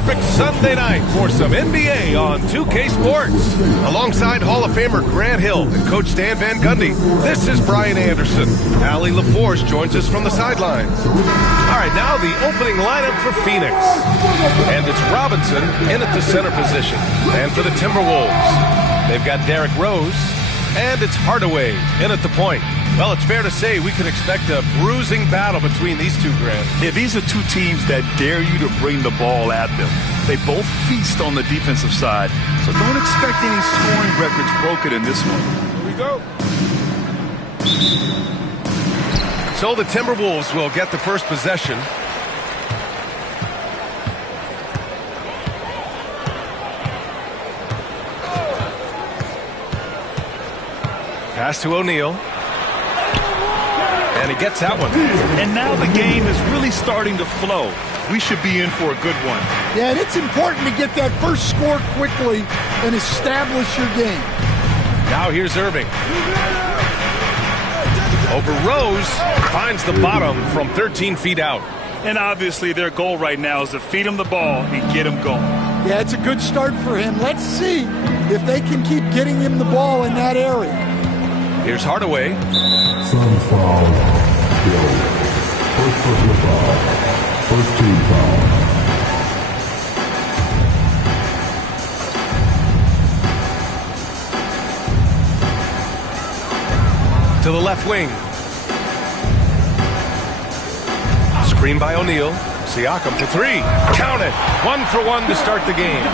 perfect Sunday night for some NBA on 2K Sports. Alongside Hall of Famer Grant Hill and Coach Stan Van Gundy, this is Brian Anderson. Allie LaForce joins us from the sidelines. All right, now the opening lineup for Phoenix. And it's Robinson in at the center position. And for the Timberwolves, they've got Derrick Rose, and it's Hardaway in at the point. Well, it's fair to say we can expect a bruising battle between these two, Grant. Yeah, these are two teams that dare you to bring the ball at them. They both feast on the defensive side, so don't expect any scoring records broken in this one. Here we go. So the Timberwolves will get the first possession. Pass to O'Neal. And he gets that one. And now the game is really starting to flow. We should be in for a good one. Yeah, and it's important to get that first score quickly and establish your game. Now here's Irving. Over Rose, finds the bottom from 13 feet out. And obviously their goal right now is to feed him the ball and get him going. Yeah, it's a good start for him. Let's see if they can keep getting him the ball in that area. Here's Hardaway. Suns foul. Bill. First personal foul. First team foul. To the left wing. Screen by O'Neal. Siakam for three. Count it. 1 for 1 to start the game.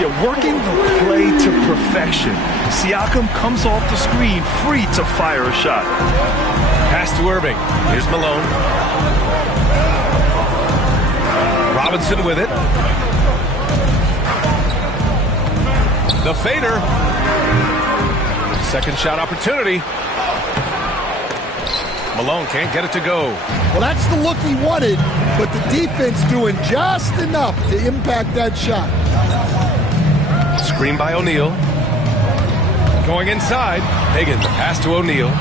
Yeah, working the play to perfection. Siakam comes off the screen free to fire a shot. Pass to Irving. Here's Malone. Robinson with it. The fader. Second shot opportunity. Malone can't get it to go. Well, that's the look he wanted, but the defense doing just enough to impact that shot. Screen by O'Neal. Going inside. Higgins, pass to O'Neal.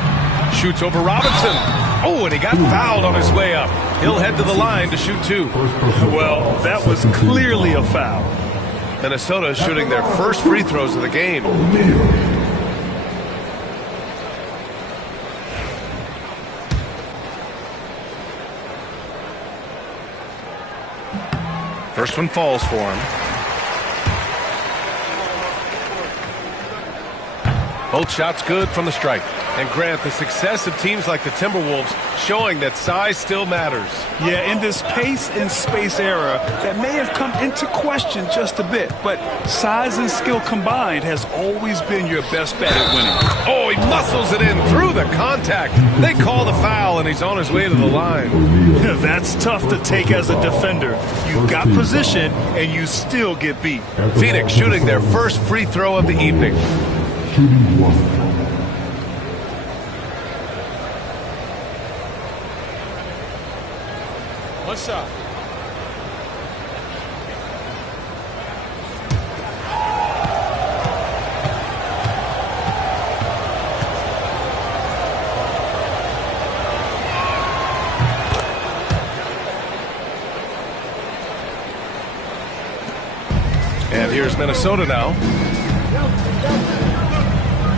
Shoots over Robinson. Oh, and he got fouled on his way up. He'll head to the line to shoot two. Well, that was clearly a foul. Minnesota is shooting their first free throws of the game. First one falls for him. Both shots good from the strike. And Grant, the success of teams like the Timberwolves showing that size still matters. Yeah, in this pace and space era, that may have come into question just a bit, but size and skill combined has always been your best bet at winning. Oh, he muscles it in through the contact. They call the foul, and he's on his way to the line. That's tough to take as a defender. You've got position, and you still get beat. Phoenix shooting their first free throw of the evening. Shooting one. What's up? And here's Minnesota now.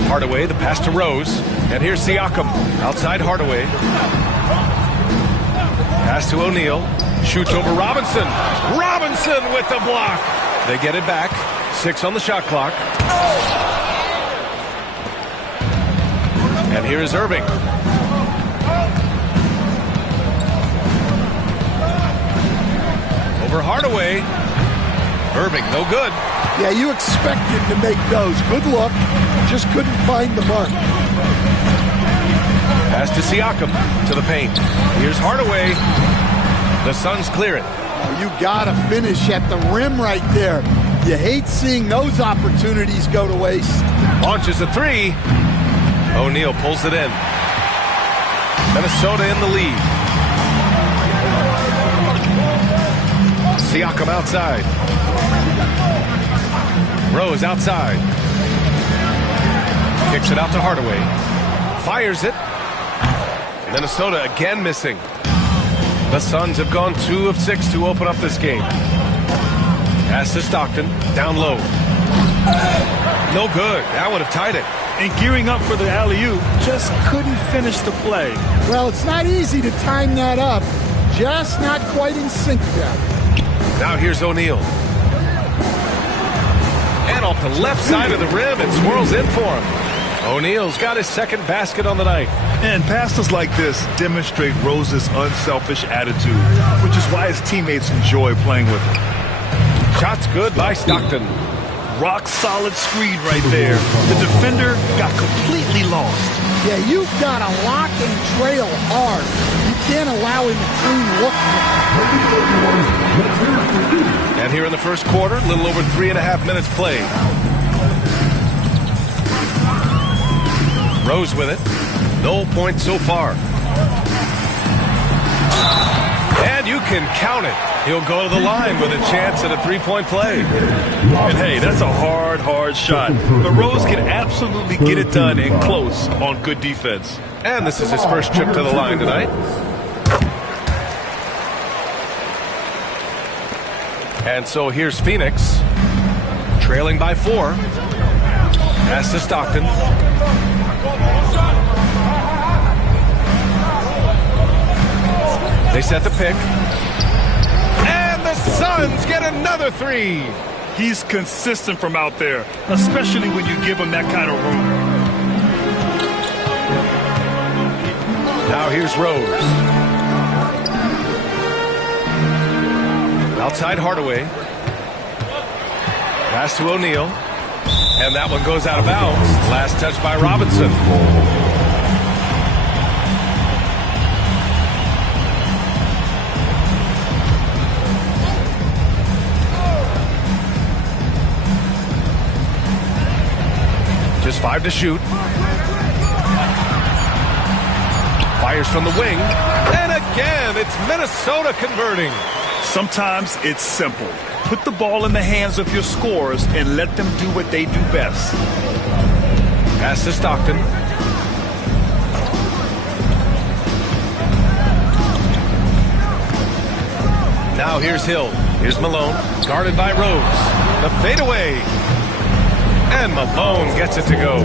Hardaway, the pass to Rose. And here's Siakam. Outside Hardaway. Pass to O'Neal. Shoots over Robinson. Robinson with the block. They get it back. 6 on the shot clock. And here is Irving. Over Hardaway. Irving, no good. Yeah, you expect him to make those. Good look. Just couldn't find the mark. Pass to Siakam, to the paint. Here's Hardaway. The Suns clear it. You got to finish at the rim right there. You hate seeing those opportunities go to waste. Launches a three. O'Neal pulls it in. Minnesota in the lead. Siakam outside. Rose outside. Kicks it out to Hardaway. Fires it. Minnesota again missing. The Suns have gone 2 of 6 to open up this game. Pass Pass to Stockton. Down low. No good. That would have tied it. And gearing up for the alley-oop, just couldn't finish the play. Well, it's not easy to time that up. Just not quite in sync yet. Now here's O'Neal. And off the left side of the rim, it swirls in for him. O'Neal's got his second basket on the night. And passes like this demonstrate Rose's unselfish attitude, which is why his teammates enjoy playing with him. Shot's good by Stockton. Rock solid screen right there. The defender got completely lost. Yeah, you've got to lock and trail hard. You can't allow him to clean look. And here in the first quarter, a little over 3.5 minutes played. Rose with it. No points so far. And you can count it. He'll go to the line with a chance at a three-point play. And hey, that's a hard shot. But Rose can absolutely get it done in close on good defense. And this is his first trip to the line tonight. And so here's Phoenix, trailing by 4. Pass to Stockton. They set the pick. And the Suns get another 3. He's consistent from out there, especially when you give him that kind of room. Now here's Rose. Outside Hardaway. Pass to O'Neal. And that one goes out of bounds. Last touch by Robinson. Just 5 to shoot. Fires from the wing. And again, it's Minnesota converting. Sometimes it's simple. Put the ball in the hands of your scorers and let them do what they do best. Pass to Stockton. Now here's Hill. Here's Malone. Guarded by Rose. The fadeaway. And Malone gets it to go.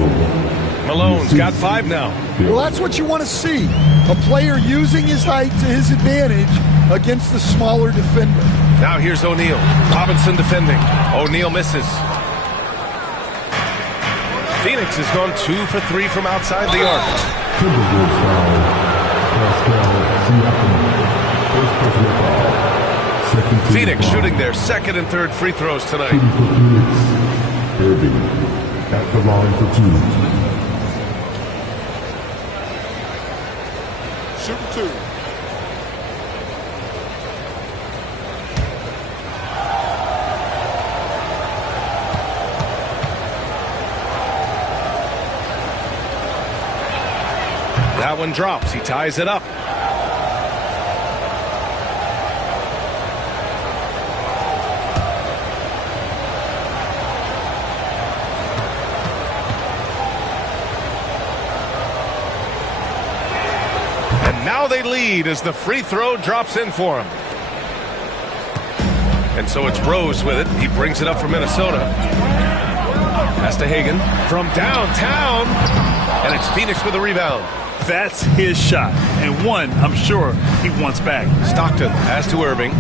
Malone's got 5 now. Well, that's what you want to see. A player using his height to his advantage against the smaller defender. Now here's O'Neal. Robinson defending. O'Neal misses. Phoenix has gone 2 for 3 from outside the arc. Phoenix shooting their second and third free throws tonight. Irving at the line for 2. Shoot 2. That one drops. He ties it up. And now they lead as the free throw drops in for him. And so it's Rose with it. He brings it up for Minnesota. Pass to Hagan from downtown. And it's Phoenix with a rebound. That's his shot, and one I'm sure he wants back. Stockton pass to Irving.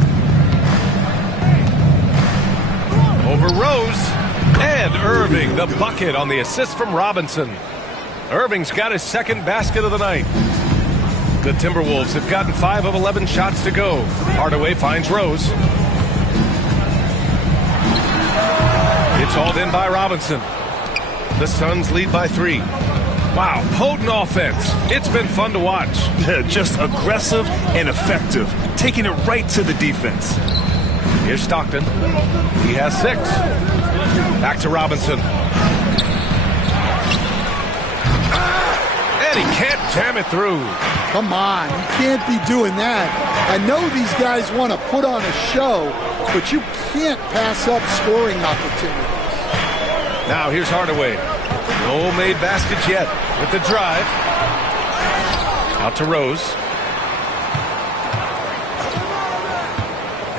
Over Rose. And Irving, the bucket on the assist from Robinson. Irving's got his second basket of the night. The Timberwolves have gotten 5 of 11 shots to go. Hardaway finds Rose. It's hauled in by Robinson. The Suns lead by 3. Wow, potent offense. It's been fun to watch. Yeah, just aggressive and effective, taking it right to the defense. Here's Stockton. He has 6. Back to Robinson. And he can't jam it through. Come on, you can't be doing that. I know these guys want to put on a show, but you can't pass up scoring opportunities. Now here's Hardaway. No made baskets yet with the drive. Out to Rose.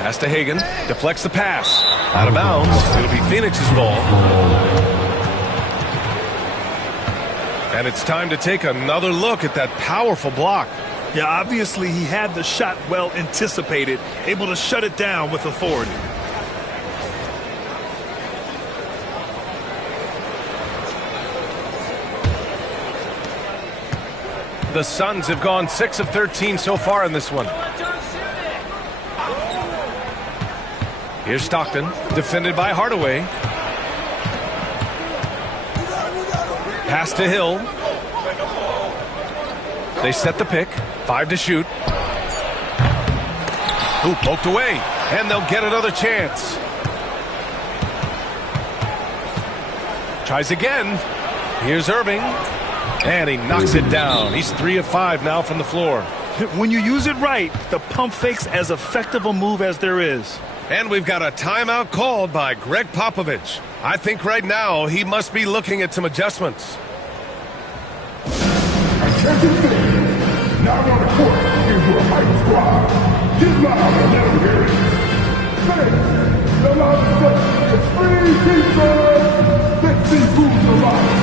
Pass to Hagan. Deflects the pass. Out of bounds. It'll be Phoenix's ball. And it's time to take another look at that powerful block. Yeah, obviously he had the shot well anticipated, able to shut it down with authority. The Suns have gone 6 of 13 so far in this one. Here's Stockton, defended by Hardaway. Pass to Hill. They set the pick. 5 to shoot. Ooh, poked away. And they'll get another chance. Tries again. Here's Irving. And he knocks it down. He's 3 of 5 now from the floor. When you use it right, the pump fake's as effective a move as there is. And we've got a timeout called by Greg Popovich. I think right now he must be looking at some adjustments. Attention fans, now on the court is your hype squad. Get loud and let them hear it. Fans, the loudest voice is free teachers. Let's see who's the loudest.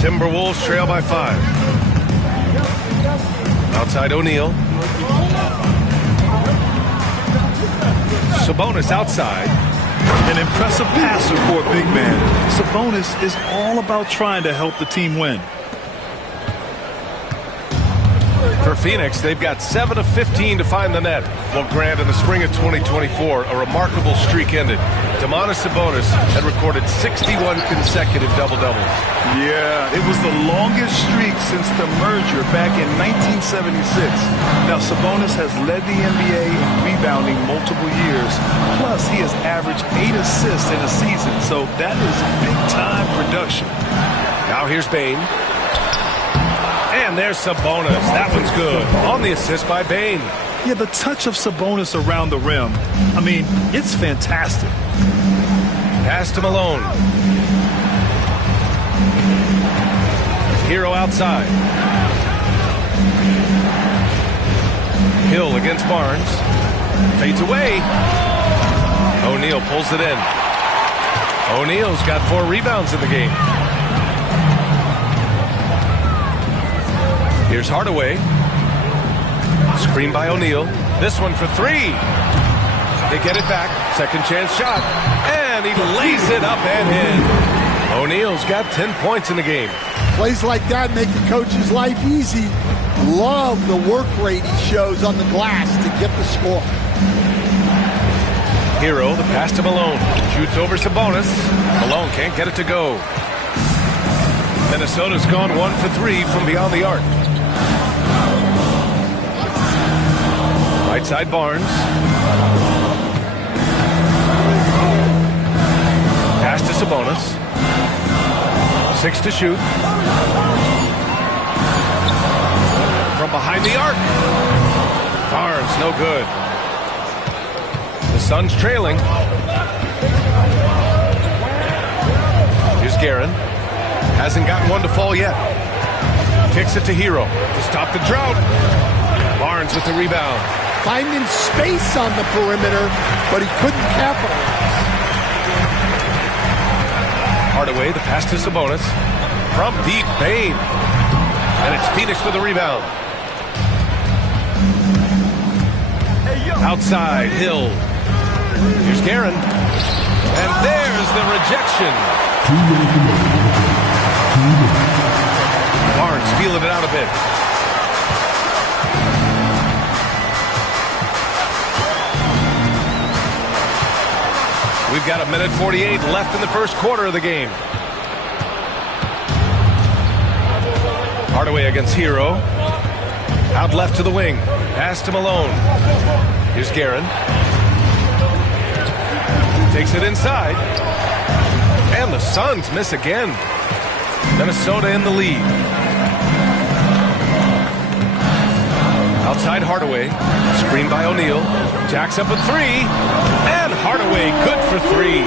Timberwolves trail by 5. Outside O'Neal. Sabonis outside. An impressive passer for a big man. Sabonis is all about trying to help the team win. For Phoenix, they've got 7 of 15 to find the net. Well, Grant, in the spring of 2024, a remarkable streak ended. Domantas Sabonis had recorded 61 consecutive double-doubles. Yeah, it was the longest streak since the merger back in 1976. Now, Sabonis has led the NBA in rebounding multiple years. Plus, he has averaged 8 assists in a season, so that is big-time production. Now here's Bane. And there's Sabonis. That one's good. On the assist by Bane. Yeah, the touch of Sabonis around the rim, I mean, it's fantastic. Pass to Malone. Hero outside. Hill against Barnes. Fades away. O'Neal pulls it in. O'Neal's got 4 rebounds in the game. Here's Hardaway. Screen by O'Neal. This one for 3. They get it back. Second chance shot. And he lays it up and in. O'Neal's got 10 points in the game. Plays like that make the coach's life easy. Love the work rate he shows on the glass to get the score. Hero, the pass to Malone. Shoots over Sabonis. Malone can't get it to go. Minnesota's gone 1 for 3 from beyond the arc. Right side Barnes. Pass to Sabonis. 6 to shoot. From behind the arc. Barnes, no good. The Suns trailing. Here's Guerin. Hasn't gotten one to fall yet. Kicks it to Hero to stop the drought. Barnes with the rebound. Finding space on the perimeter, but he couldn't capitalize. Hardaway, the pass to Sabonis. From deep, Bane. And it's Phoenix with the rebound. Outside, Hill. Here's Guerin. And there's the rejection. Barnes feeling it out a bit. We've got 1:48 left in the first quarter of the game. Hardaway against Hero. Out left to the wing. Pass to Malone. Here's Guerin. Takes it inside. And the Suns miss again. Minnesota in the lead. Outside Hardaway. Screen by O'Neal. Jacks up a three. And Hardaway good for three.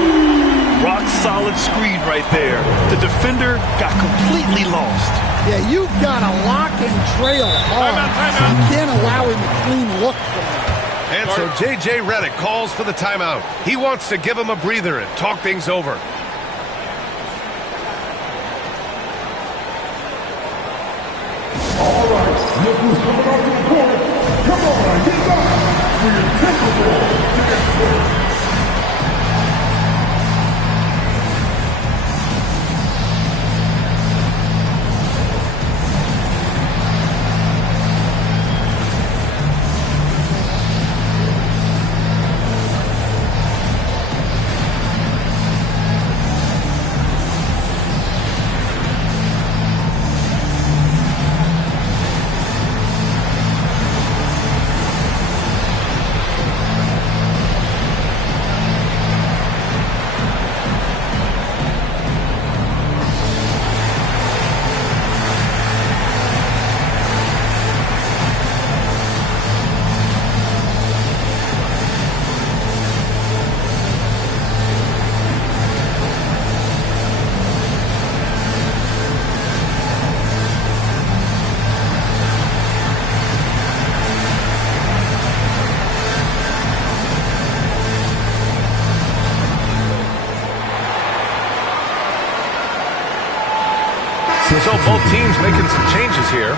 Rock solid screen right there. The defender got completely lost. Yeah, you've got to lock and trail hard. You can't allow him a clean look from that. And so J.J. Redick calls for the timeout. He wants to give him a breather and talk things over. All right, look who's coming out to the court. Come on, get back for your temporary ticket. So both teams making some changes here.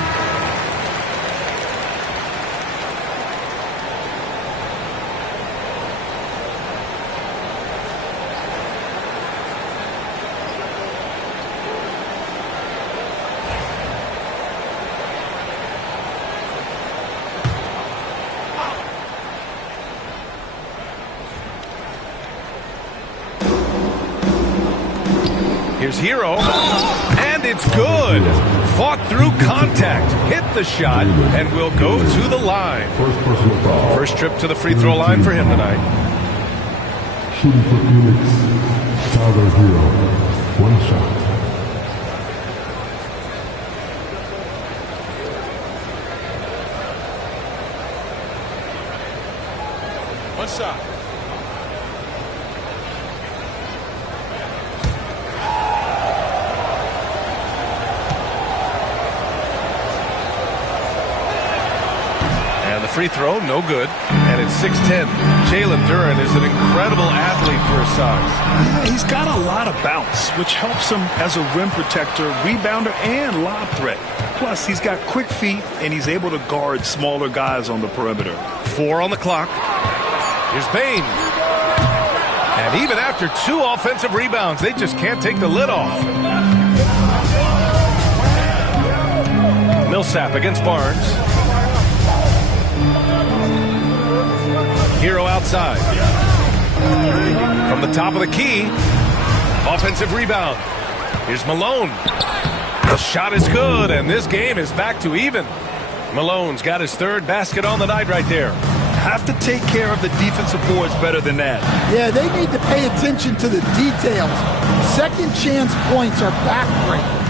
Here's Hero. It's good. Fought through contact. Hit the shot and will go to the line. First trip to the free throw line for him tonight. Shooting for Phoenix. Tyler Hero. One shot. One shot. Free throw, no good. And it's 6-10. Jalen Duren is an incredible athlete for his size. Yeah, he's got a lot of bounce, which helps him as a rim protector, rebounder, and lob threat. Plus, he's got quick feet, and he's able to guard smaller guys on the perimeter. 4 on the clock. Here's Bane. And even after 2 offensive rebounds, they just can't take the lid off. Millsap against Barnes. Hero outside. From the top of the key. Offensive rebound. Here's Malone. The shot is good, and this game is back to even. Malone's got his 3rd basket on the night right there. Have to take care of the defensive boards better than that. Yeah, they need to pay attention to the details. Second chance points are backbreakers.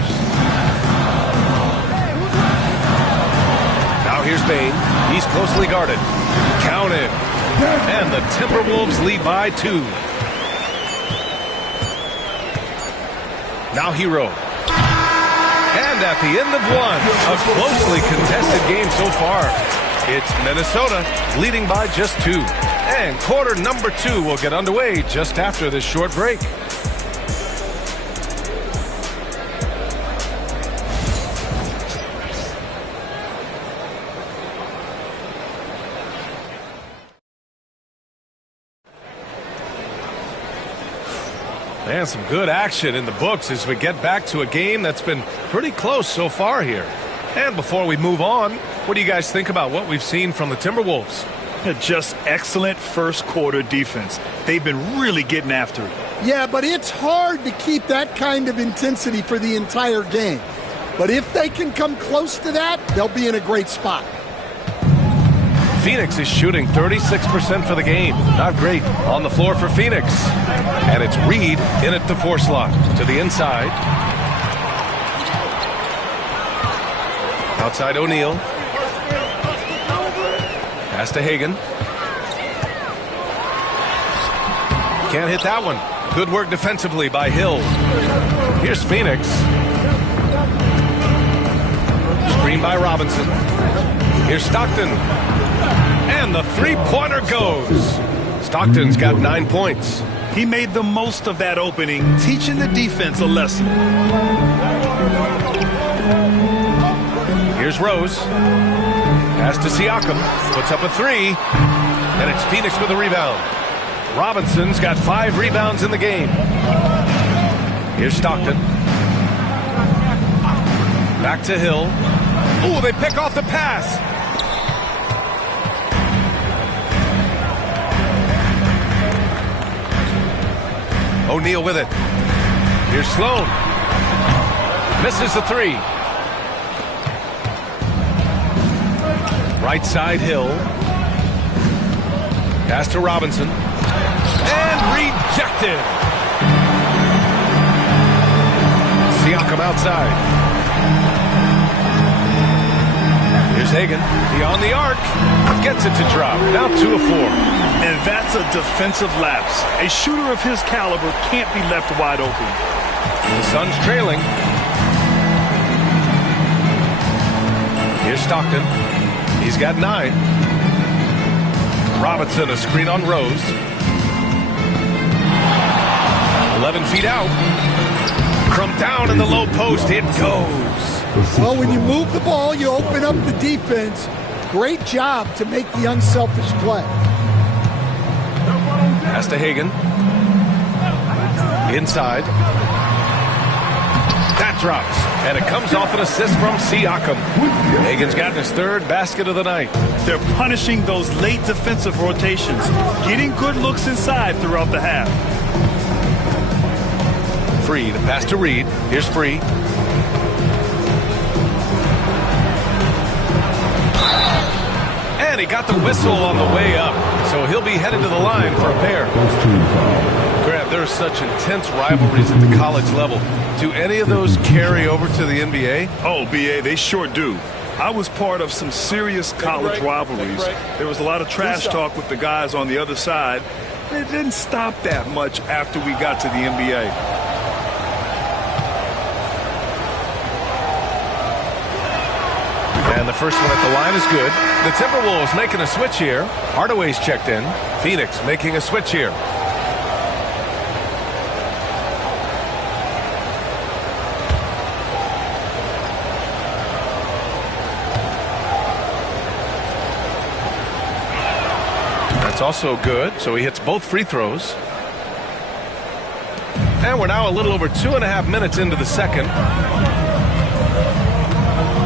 Now here's Bane. He's closely guarded. Counted. And the Timberwolves lead by 2. Now Hero. And at the end of one, a closely contested game so far. It's Minnesota leading by just 2. And quarter number 2 will get underway just after this short break. And some good action in the books as we get back to a game that's been pretty close so far here. And before we move on, what do you guys think about what we've seen from the Timberwolves? Just excellent first quarter defense. They've been really getting after it. Yeah, but it's hard to keep that kind of intensity for the entire game. But if they can come close to that, they'll be in a great spot. Phoenix is shooting 36% for the game. Not great on the floor for Phoenix. And it's Reed in at the 4 slot to the inside. Outside O'Neal. Pass to Hagan. Can't hit that one. Good work defensively by Hill. Here's Phoenix. Screen by Robinson. Here's Stockton. And the three-pointer goes. Stockton's got 9 points. He made the most of that opening, teaching the defense a lesson. Here's Rose. Pass to Siakam. Puts up a 3. And it's Phoenix with a rebound. Robinson's got 5 rebounds in the game. Here's Stockton. Back to Hill. Ooh, they pick off the pass. O'Neal with it. Here's Sloan. Misses the 3. Right side Hill. Pass to Robinson. And rejected. Siakam outside. Here's Hagan. Beyond the arc. Gets it to drop. Now 2 of 4. And that's a defensive lapse. A shooter of his caliber can't be left wide open. The Suns trailing. Here's Stockton. He's got 9. Robinson, a screen on Rose. 11 feet out. From down in the low post, it goes. Well, when you move the ball, you open up the defense. Great job to make the unselfish play. Pass to Hagan. Inside. That drops. And it comes off an assist from Siakam. Hagan's gotten his 3rd basket of the night. They're punishing those late defensive rotations, getting good looks inside throughout the half. Free. The pass to Reed. Here's Free. And he got the whistle on the way up. So he'll be headed to the line for a pair. Grant, there are such intense rivalries at the college level. Do any of those carry over to the NBA? Oh, BA, they sure do. I was part of some serious college rivalries. There was a lot of trash talk with the guys on the other side. It didn't stop that much after we got to the NBA. And the first one at the line is good. The Timberwolves making a switch here. Hardaway's checked in. Phoenix making a switch here. That's also good. So he hits both free throws. And we're now a little over 2.5 minutes into the second.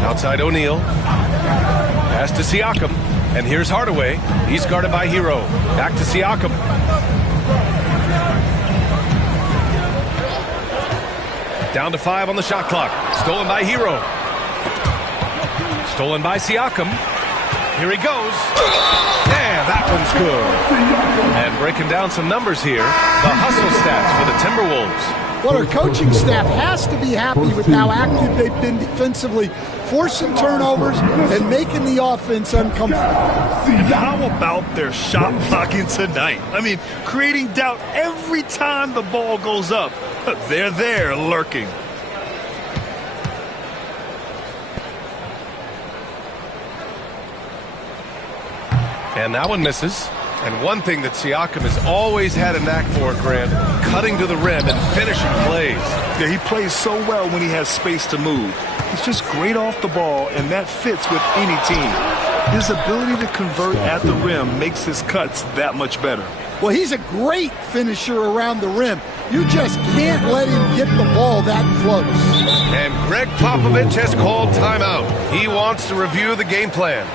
Outside O'Neal. Pass to Siakam. And here's Hardaway. He's guarded by Hero. Back to Siakam. Down to 5 on the shot clock. Stolen by Hero. Stolen by Siakam. Here he goes. And that one's good. And breaking down some numbers here. The hustle stats for the Timberwolves. Well, our coaching staff has to be happy with how active they've been defensively, forcing turnovers and making the offense uncomfortable. And how about their shot blocking tonight? I mean, creating doubt every time the ball goes up. They're there lurking. And that one misses. And one thing that Siakam has always had a knack for, Grant, cutting to the rim and finishing plays. Yeah, he plays so well when he has space to move. He's just great off the ball, and that fits with any team. His ability to convert at the rim makes his cuts that much better. Well, he's a great finisher around the rim. You just can't let him get the ball that close. And Greg Popovich has called timeout. He wants to review the game plan.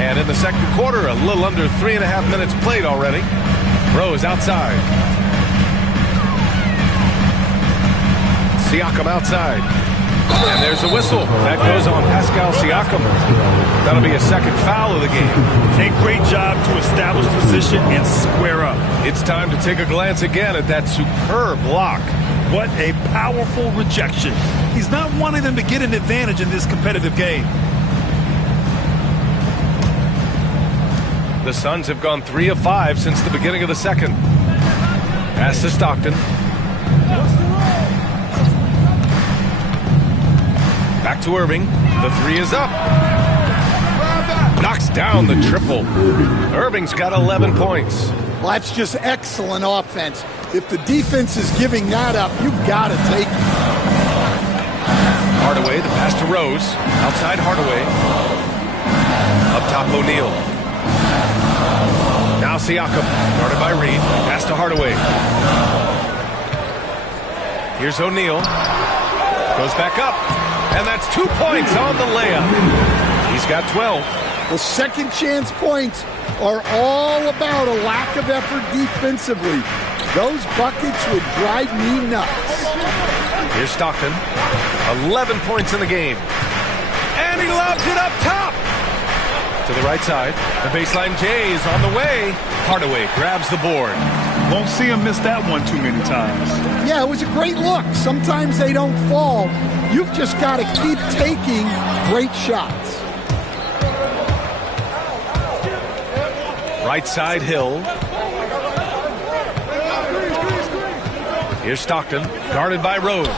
And in the second quarter, a little under 3.5 minutes played already. Rose outside. Siakam outside. And there's a whistle. That goes on Pascal Siakam. That'll be a second foul of the game. A great job to establish position and square up. It's time to take a glance again at that superb block. What a powerful rejection. He's not wanting them to get an advantage in this competitive game. The Suns have gone 3 of 5 since the beginning of the second. Pass to Stockton. Back to Irving. The 3 is up. Knocks down the triple. Irving's got 11 points. Well, that's just excellent offense. If the defense is giving that up, you've got to take it. Hardaway, the pass to Rose. Outside Hardaway. Up top O'Neal. Now Siakam, guarded by Reed. Pass to Hardaway. Here's O'Neal. Goes back up. And that's 2 points on the layup. He's got 12. The second chance points are all about a lack of effort defensively. Those buckets would drive me nuts. Here's Stockton. 11 points in the game. And he lobs it up top. To the right side. The baseline J is on the way. Hardaway grabs the board. Won't see him miss that one too many times. Yeah, it was a great look. Sometimes they don't fall. You've just got to keep taking great shots. Right side Hill. Here's Stockton, guarded by Rose.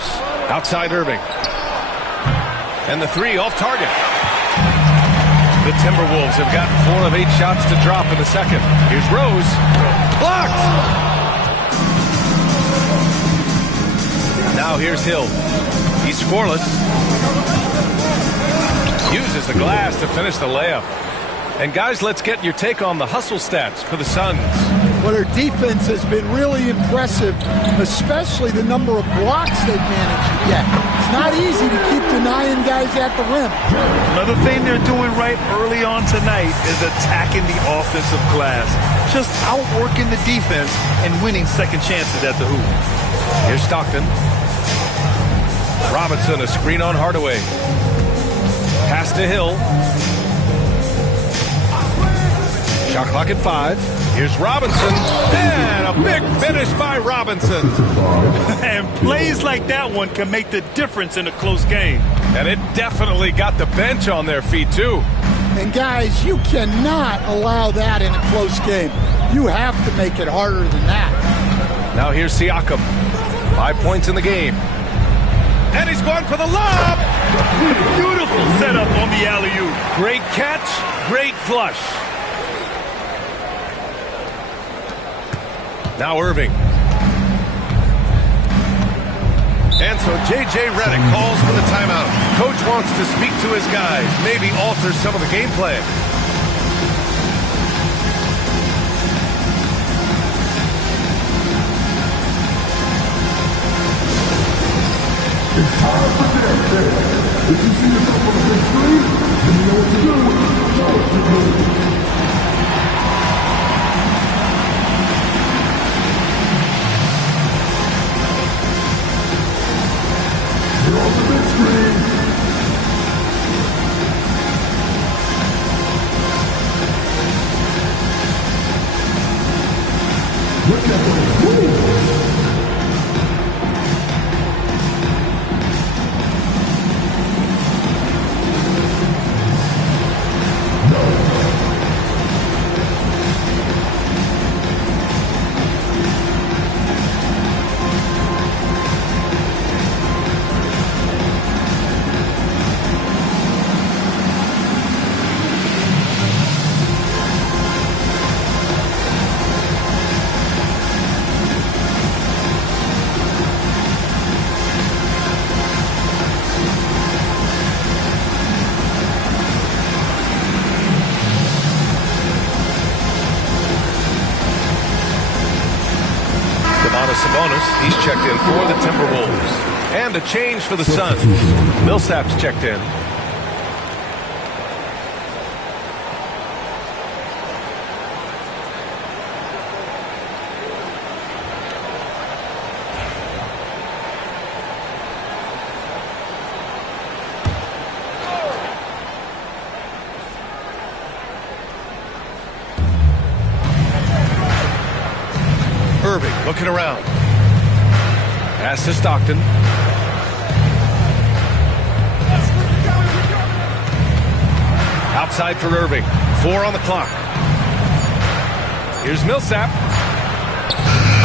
Outside Irving. And the 3 off target. The Timberwolves have gotten 4 of 8 shots to drop in the second. Here's Rose. Blocked! Now here's Hill. He's scoreless. Uses the glass to finish the layup. And guys, let's get your take on the hustle stats for the Suns. Well, their defense has been really impressive, especially the number of blocks they've managed to get. It's not easy to keep denying guys at the rim. Another thing they're doing right early on tonight is attacking the offensive glass. Just outworking the defense and winning second chances at the hoop. Here's Stockton. Robinson, a screen on Hardaway. Pass to Hill. Shot clock at 5. Here's Robinson. And a big finish by Robinson. And plays like that one can make the difference in a close game. And it definitely got the bench on their feet, too. And, guys, you cannot allow that in a close game. You have to make it harder than that. Now here's Siakam. 5 points in the game. And he's going for the lob. Beautiful setup on the alley-oop. Great catch, great flush. Now Irving. And so J.J. Redick calls for the timeout. Coach wants to speak to his guys, maybe alter some of the game plan. It's time for this. If you see yourself on the big screen, then you know what to do. Show us your moves. You're on the big screen. Look at those moves. He's checked in for the Timberwolves. And a change for the Suns. Millsap's checked in. Irving looking around. Pass to Stockton. Outside for Irving. 4 on the clock. Here's Millsap.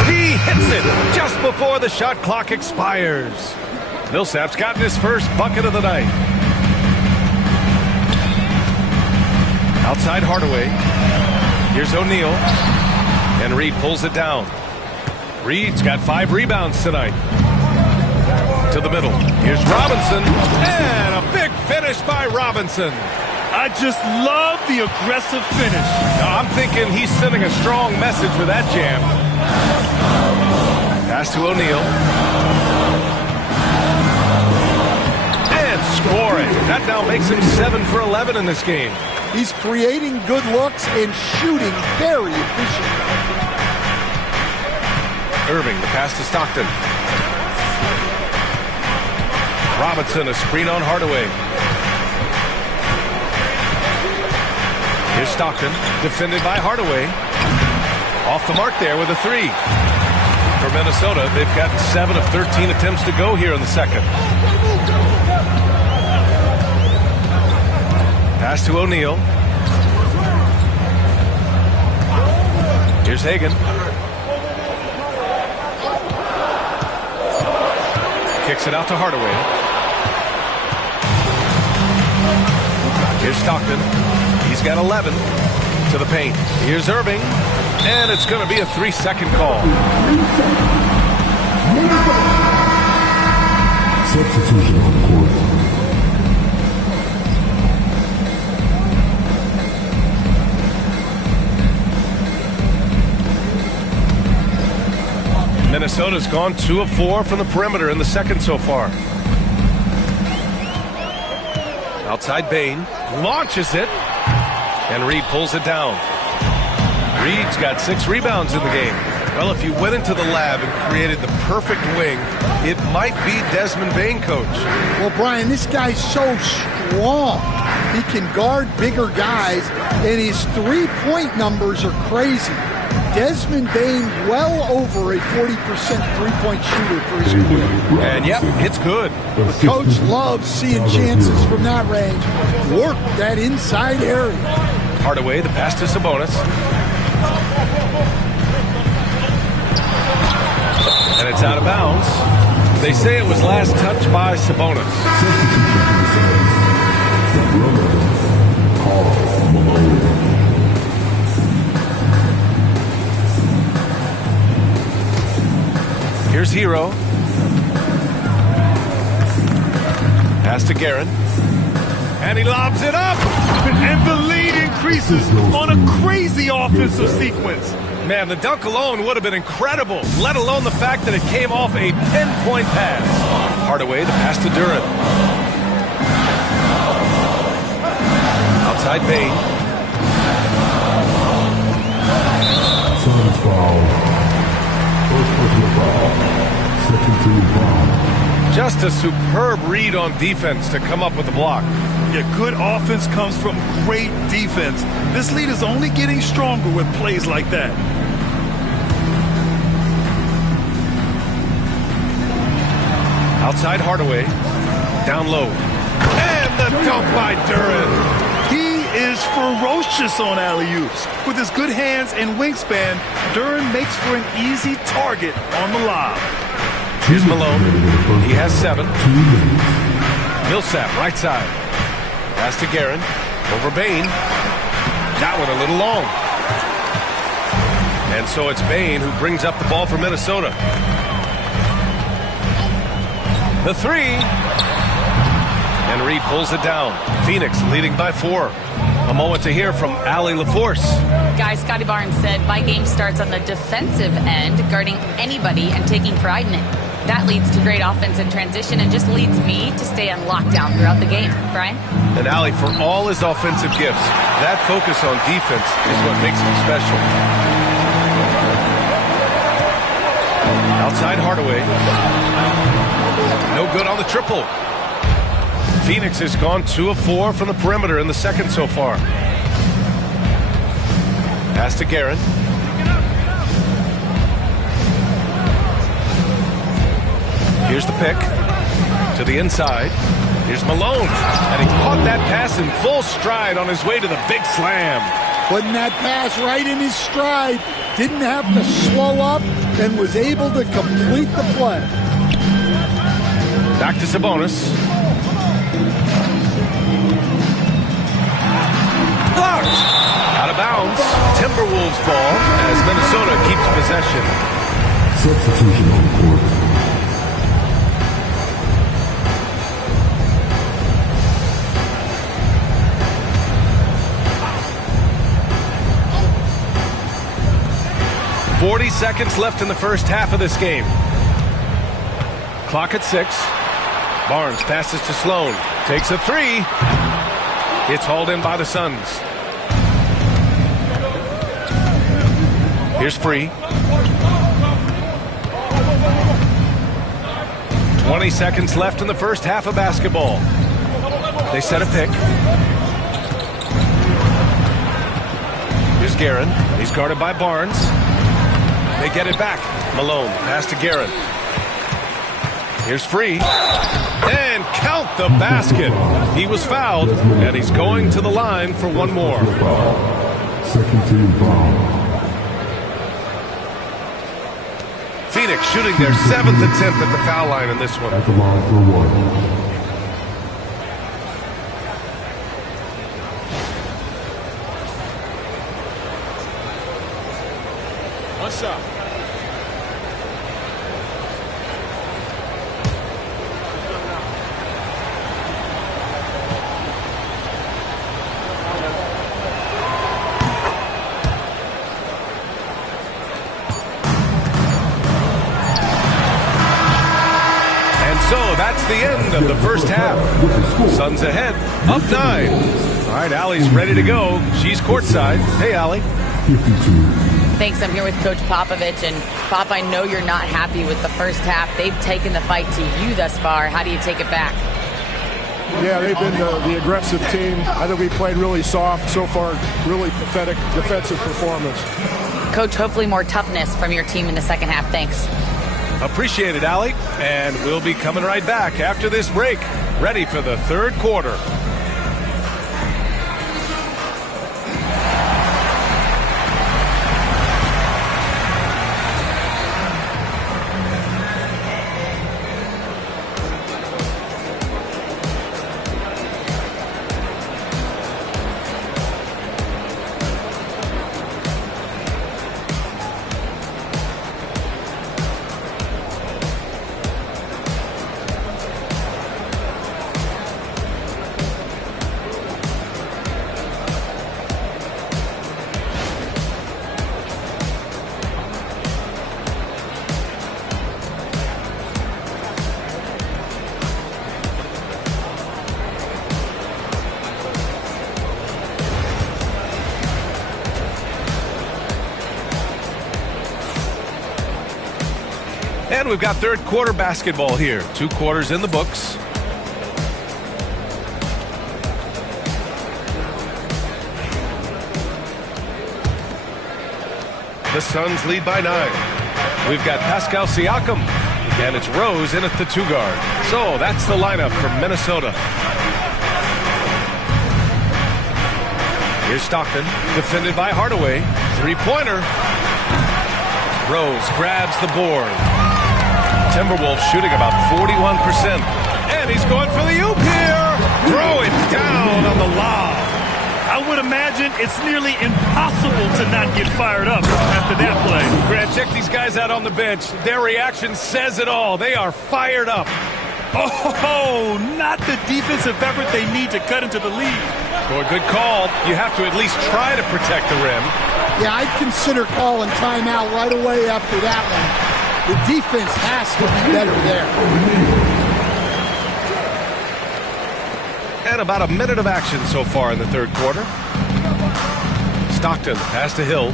He hits it just before the shot clock expires. Millsap's gotten his first bucket of the night. Outside Hardaway. Here's O'Neal. And Reed pulls it down. Reed's got 5 rebounds tonight. To the middle. Here's Robinson. And a big finish by Robinson. I just love the aggressive finish. Now, I'm thinking he's sending a strong message with that jam. Pass to O'Neal. And scoring. That now makes him 7 for 11 in this game. He's creating good looks and shooting very efficiently. Irving, the pass to Stockton. Robinson, a screen on Hardaway. Here's Stockton, defended by Hardaway. Off the mark there with a 3. For Minnesota, they've got 7 of 13 attempts to go here in the second. Pass to O'Neal. Here's Hagan. Kicks it out to Hardaway. Here's Stockton. He's got 11 to the paint. Here's Irving. And it's going to be a 3-second call. Substitution on the court. Minnesota's gone 2 of 4 from the perimeter in the second so far. Outside Bane, launches it, and Reed pulls it down. Reed's got 6 rebounds in the game. Well, if you went into the lab and created the perfect wing, it might be Desmond Bain, Coach. Well, Brian, this guy's so strong. He can guard bigger guys, and his three-point numbers are crazy. Desmond Bain, well over a 40% three-point shooter for his career. And, yep, it's good. The coach loves seeing chances from that range. Work that inside area. Hardaway, the pass to Sabonis. And it's out of bounds. They say it was last touched by Sabonis. Here's Hero. Pass to Guerin. And he lobs it up. And the lead increases on a crazy offensive sequence. Man, the dunk alone would have been incredible, let alone the fact that it came off a pinpoint pass. Hardaway, the pass to Durant. Outside Bain. Suns foul. First personal foul. Second team foul. Just a superb read on defense to come up with the block. Yeah, good offense comes from great defense. This lead is only getting stronger with plays like that. Outside Hardaway. Down low. And the dunk by Durant. He is ferocious on alley-oops. With his good hands and wingspan, Durant makes for an easy target on the lob. Here's Malone. He has 7. Millsap, right side. Pass to Guerin. Over Bain. That one a little long. And so it's Bain who brings up the ball for Minnesota. The 3. And Reed pulls it down. Phoenix leading by 4. A moment to hear from Allie LaForce. Guys, Scotty Barnes said, my game starts on the defensive end, guarding anybody and taking pride in it. That leads to great offense in transition and just leads me to stay on lockdown throughout the game. Brian? And Allie, for all his offensive gifts, that focus on defense is what makes him special. Outside Hardaway. No good on the triple. Phoenix has gone 2 of 4 from the perimeter in the second so far. Pass to Guerin. Here's the pick to the inside. Here's Malone. And he caught that pass in full stride on his way to the big slam. Putting that pass right in his stride. Didn't have to slow up and was able to complete the play. Back to Sabonis. Blocked. Out of bounds. Timberwolves ball as Minnesota keeps possession. Substitution on the court. .40 seconds left in the first half of this game. Clock at 6. Barnes passes to Sloan. Takes a 3. It's hauled in by the Suns. Here's Free. 20 seconds left in the first half of basketball. They set a pick. Here's Guerin. He's guarded by Barnes. They get it back. Malone, pass to Guerin. Here's Free. And count the basket. He was fouled, and he's going to the line for one more. Second team foul. Phoenix shooting their 7th attempt at the foul line in this one. At the line for 1. What's up? And so that's the end of the first half. Suns ahead, up 9. All right, Allie's ready to go. She's courtside. Hey, Allie. 52. Thanks. I'm here with Coach Popovich. And, Pop, I know you're not happy with the first half. They've taken the fight to you thus far. How do you take it back? Yeah, they've been the aggressive team. I think we played really soft so far. Really pathetic defensive performance. Coach, hopefully more toughness from your team in the second half. Thanks. Appreciate it, Allie. And we'll be coming right back after this break. Ready for the third quarter. And we've got third quarter basketball here. 2 quarters in the books. The Suns lead by 9. We've got Pascal Siakam. And it's Rose in at the 2 guard. So that's the lineup for Minnesota. Here's Stockton, defended by Hardaway. 3-pointer. Rose grabs the board. Timberwolves shooting about 41%. And he's going for the oop here. Throw it down on the lob. I would imagine it's nearly impossible to not get fired up after that play. Grant, check these guys out on the bench. Their reaction says it all. They are fired up. Oh, not the defensive effort they need to cut into the lead. Boy, good call. You have to at least try to protect the rim. Yeah, I'd consider calling timeout right away after that one. The defense has to be better there. And about a minute of action so far in the third quarter. Stockton, pass to Hill.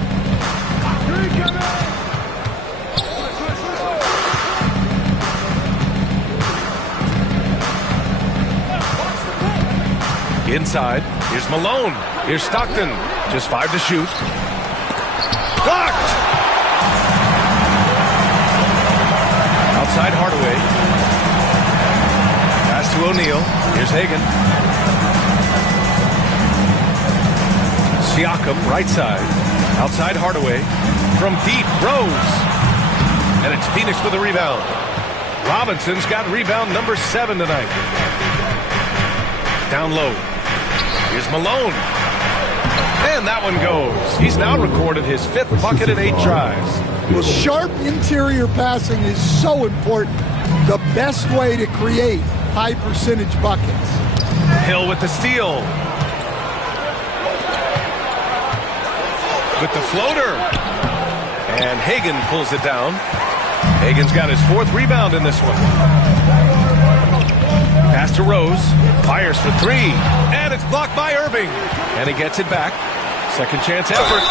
Inside, here's Malone. Here's Stockton, just 5 to shoot. Blocked! Outside Hardaway. Pass to O'Neal. Here's Hagan. Siakam, right side. Outside Hardaway. From deep, Rose. And it's Phoenix with a rebound. Robinson's got rebound number 7 tonight. Down low. Here's Malone. And that one goes. He's now recorded his 5th bucket in 8 tries. Well, sharp interior passing is so important. The best way to create high percentage buckets. Hill with the steal. With the floater. And Hagan pulls it down. Hagan's got his 4th rebound in this one. Pass to Rose. Fires for 3. And it's blocked by Irving. And he gets it back. Second chance effort.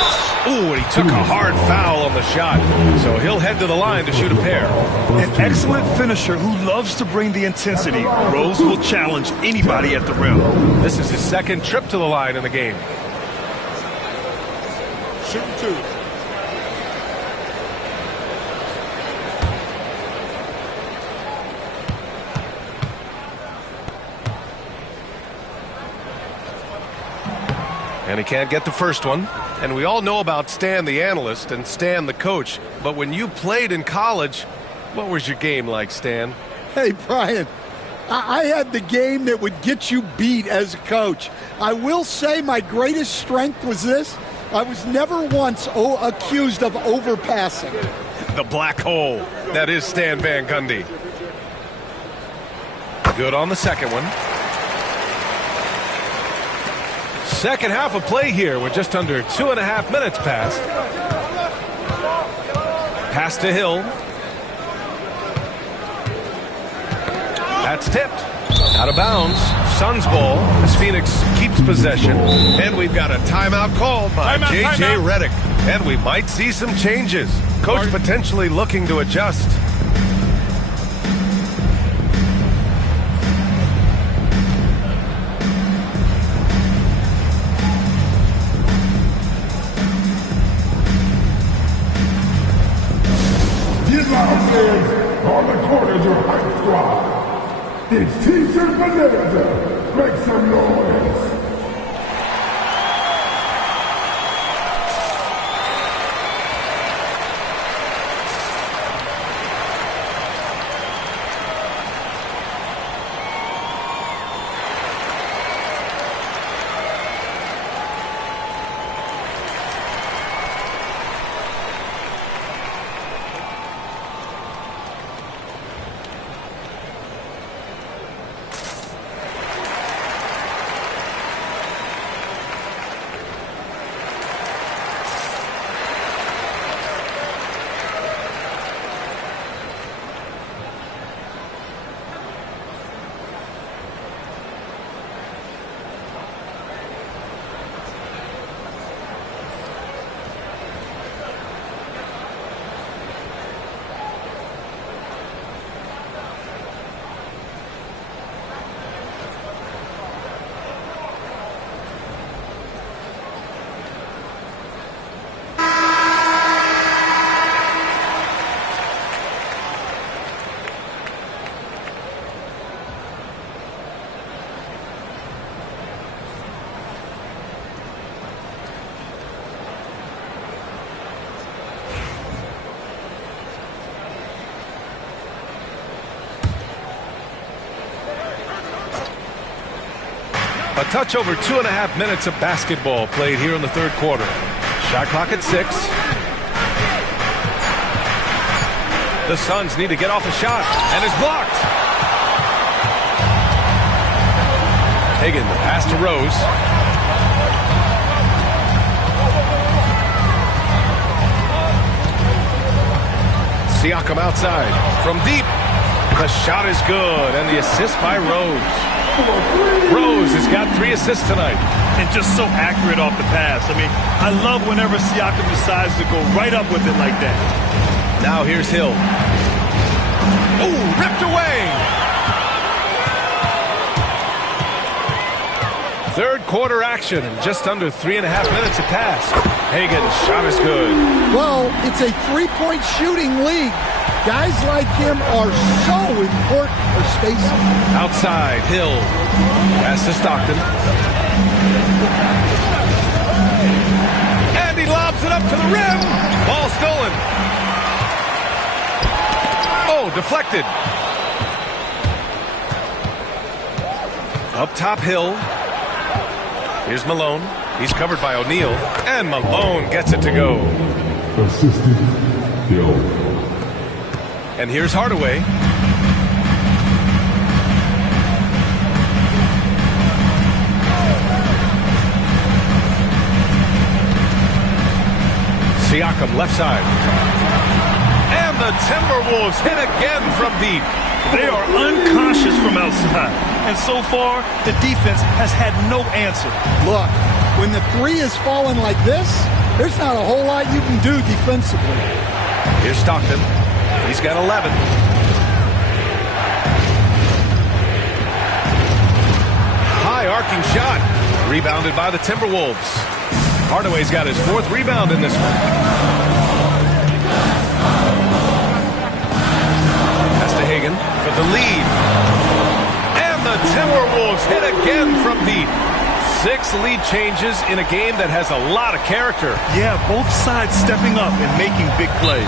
Ooh, and he took a hard foul on the shot. So he'll head to the line to shoot a pair. An excellent finisher who loves to bring the intensity. Rose will challenge anybody at the rim. This is his 2nd trip to the line in the game. Shooting 2. And he can't get the first one. And we all know about Stan the analyst and Stan the coach. But when you played in college, what was your game like, Stan? Hey, Brian, I had the game that would get you beat as a coach. I will say my greatest strength was this. I was never once accused of overpassing. The black hole. That is Stan Van Gundy. Good on the second one. Second half of play here with just under 2.5 minutes passed. Pass to Hill. That's tipped. Out of bounds. Suns ball as Phoenix keeps possession. And we've got a timeout called by J.J. Redick. And we might see some changes. Coach potentially looking to adjust. Get loud, fans! On the corners of Hype Squad! It's T-shirt Bonanza! Make some noise! A touch over 2.5 minutes of basketball played here in the third quarter. Shot clock at 6. The Suns need to get off a shot, and it's blocked. Hagan, the pass to Rose. Siakam outside from deep. The shot is good, and the assist by Rose. Rose has got 3 assists tonight. And just so accurate off the pass. I mean, I love whenever Siakam decides to go right up with it like that. Now here's Hill. Oh, ripped away. Third quarter action, and just under 3.5 minutes have passed. Hagan's shot is good. Well, it's a three-point shooting league. Guys like him are so important for spacing. Outside, Hill. Pass to Stockton. And he lobs it up to the rim. Ball stolen. Oh, deflected. Up top, Hill. Here's Malone. He's covered by O'Neal. And Malone gets it to go. Assistant Hill. And here's Hardaway. Siakam left side. And the Timberwolves hit again from deep. They are unconscious from outside. And so far, the defense has had no answer. Look, when the three is falling like this, there's not a whole lot you can do defensively. Here's Stockton. He's got 11. High arcing shot. Rebounded by the Timberwolves. Hardaway's got his 4th rebound in this one. Pass to Hagan for the lead. And the Timberwolves hit again from deep. 6 lead changes in a game that has a lot of character. Yeah, both sides stepping up and making big plays.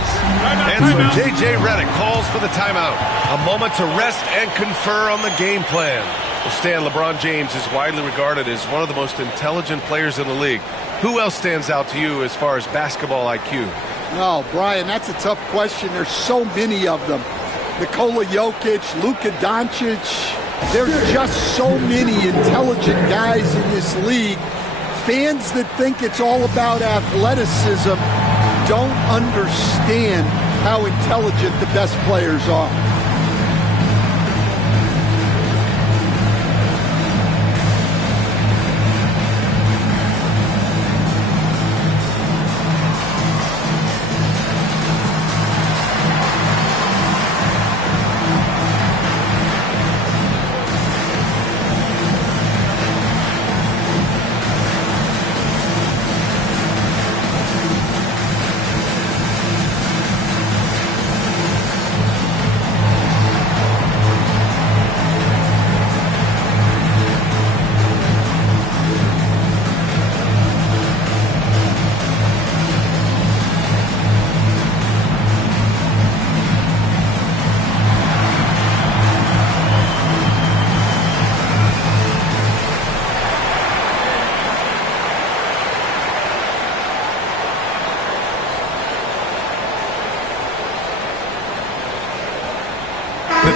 And so J.J. Redick calls for the timeout. A moment to rest and confer on the game plan. Well, Stan, LeBron James is widely regarded as one of the most intelligent players in the league. Who else stands out to you as far as basketball IQ? No, Brian, that's a tough question. There's so many of them. Nikola Jokic, Luka Doncic. There's just so many intelligent guys in this league. Fans that think it's all about athleticism don't understand how intelligent the best players are.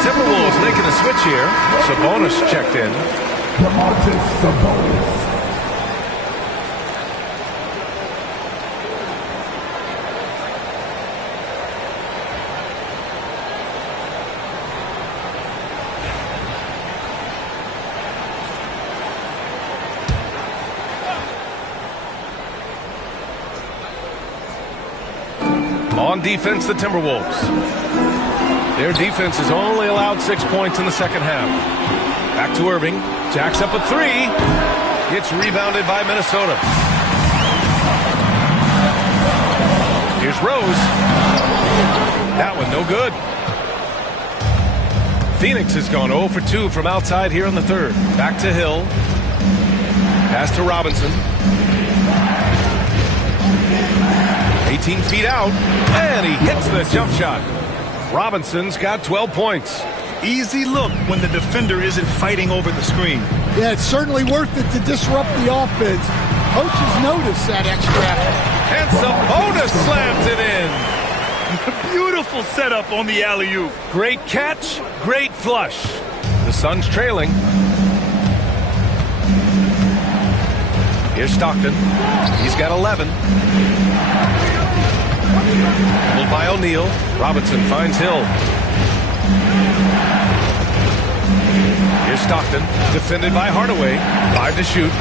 Timberwolves making a switch here. Sabonis checked in. Sabonis. On defense, the Timberwolves. Their defense has only allowed 6 points in the second half. Back to Irving. Jacks up a three. Gets rebounded by Minnesota. Here's Rose. That one no good. Phoenix has gone 0 for 2 from outside here in the third. Back to Hill. Pass to Robinson. 18 feet out, and he hits the jump shot. Robinson's got 12 points. Easy look when the defender isn't fighting over the screen. Yeah, it's certainly worth it to disrupt the offense. Coaches notice that extra effort. And Sabonis slams it in. Beautiful setup on the alley-oop. Great catch, great flush. The Suns trailing. Here's Stockton. He's got 11. Pulled by O'Neal. Robinson finds Hill. Here's Stockton. Defended by Hardaway. 5 to shoot.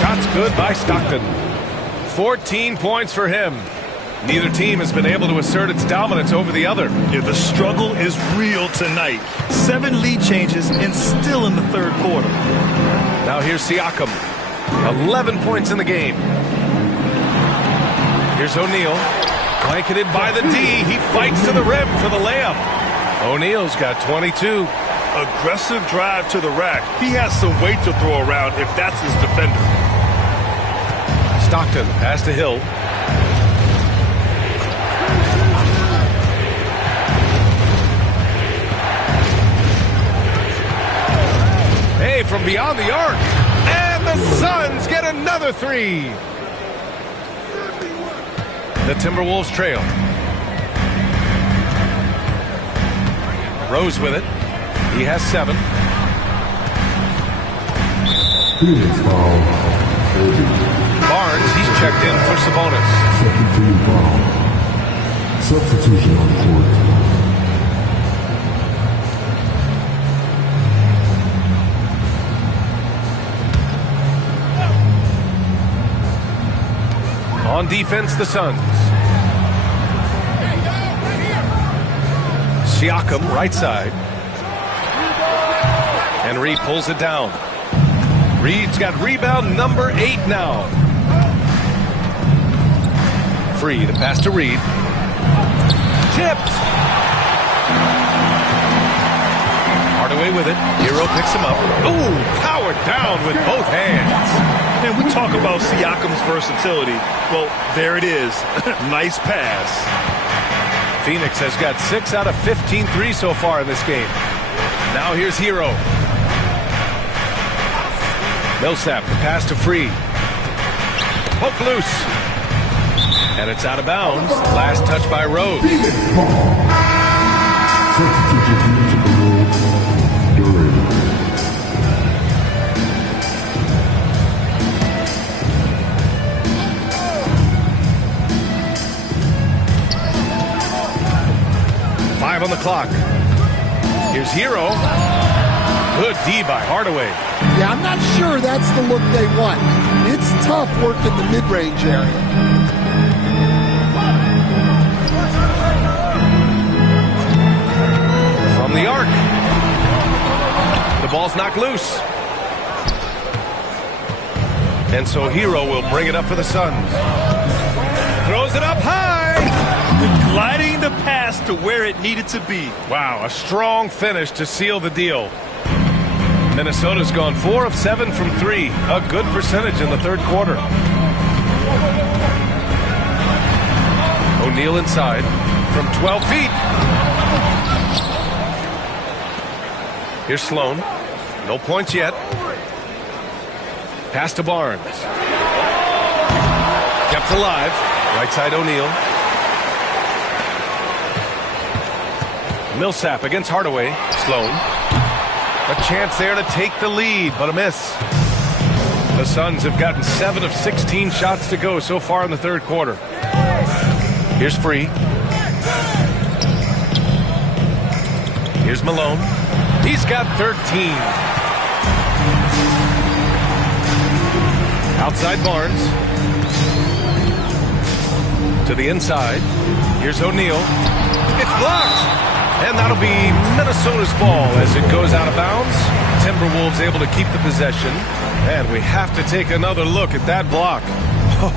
Shots good by Stockton. 14 points for him. Neither team has been able to assert its dominance over the other. Yeah, the struggle is real tonight. 7 lead changes and still in the third quarter. Now here's Siakam. 11 points in the game. Here's O'Neal. Blanketed by the D. He fights to the rim for the layup. O'Neal's got 22. Aggressive drive to the rack. He has some weight to throw around if that's his defender. Stockton pass to Hill. Hey, from beyond the arc. And the Suns get another three. The Timberwolves trail. Rose with it. He has 7. Phoenix foul. Barnes, he's checked in for Sabonis. Second team foul. Substitution on court. On defense, the Suns. Siakam, right side. And Reed pulls it down. Reed's got rebound number 8 now. Free, the pass to Reed. Tipped. Hardaway with it. Hero picks him up. Ooh, powered down with both hands. And we talk about Siakam's versatility. Well, there it is. Nice pass. Phoenix has got 6 out of 15 threes so far in this game. Now here's Hero. Millsap, the pass to Free. Poke loose. And it's out of bounds. Last touch by Rose. On the clock. Here's Hero. Good D by Hardaway. Yeah, I'm not sure that's the look they want. It's tough working the mid-range area. From the arc. The ball's knocked loose. And so Hero will bring it up for the Suns. Throws it up high. Gliding the pass to where it needed to be. Wow, a strong finish to seal the deal. Minnesota's gone 4 of 7 from 3. A good percentage in the third quarter. O'Neal inside from 12 feet. Here's Sloan. No points yet. Pass to Barnes. Kept alive. Right side O'Neal. Millsap against Hardaway. Sloan. A chance there to take the lead, but a miss. The Suns have gotten 7 of 16 shots to go so far in the third quarter. Here's Free. Here's Malone. He's got 13. Outside Barnes. To the inside. Here's O'Neal. It's blocked. And that'll be Minnesota's ball as it goes out of bounds. Timberwolves able to keep the possession. And we have to take another look at that block.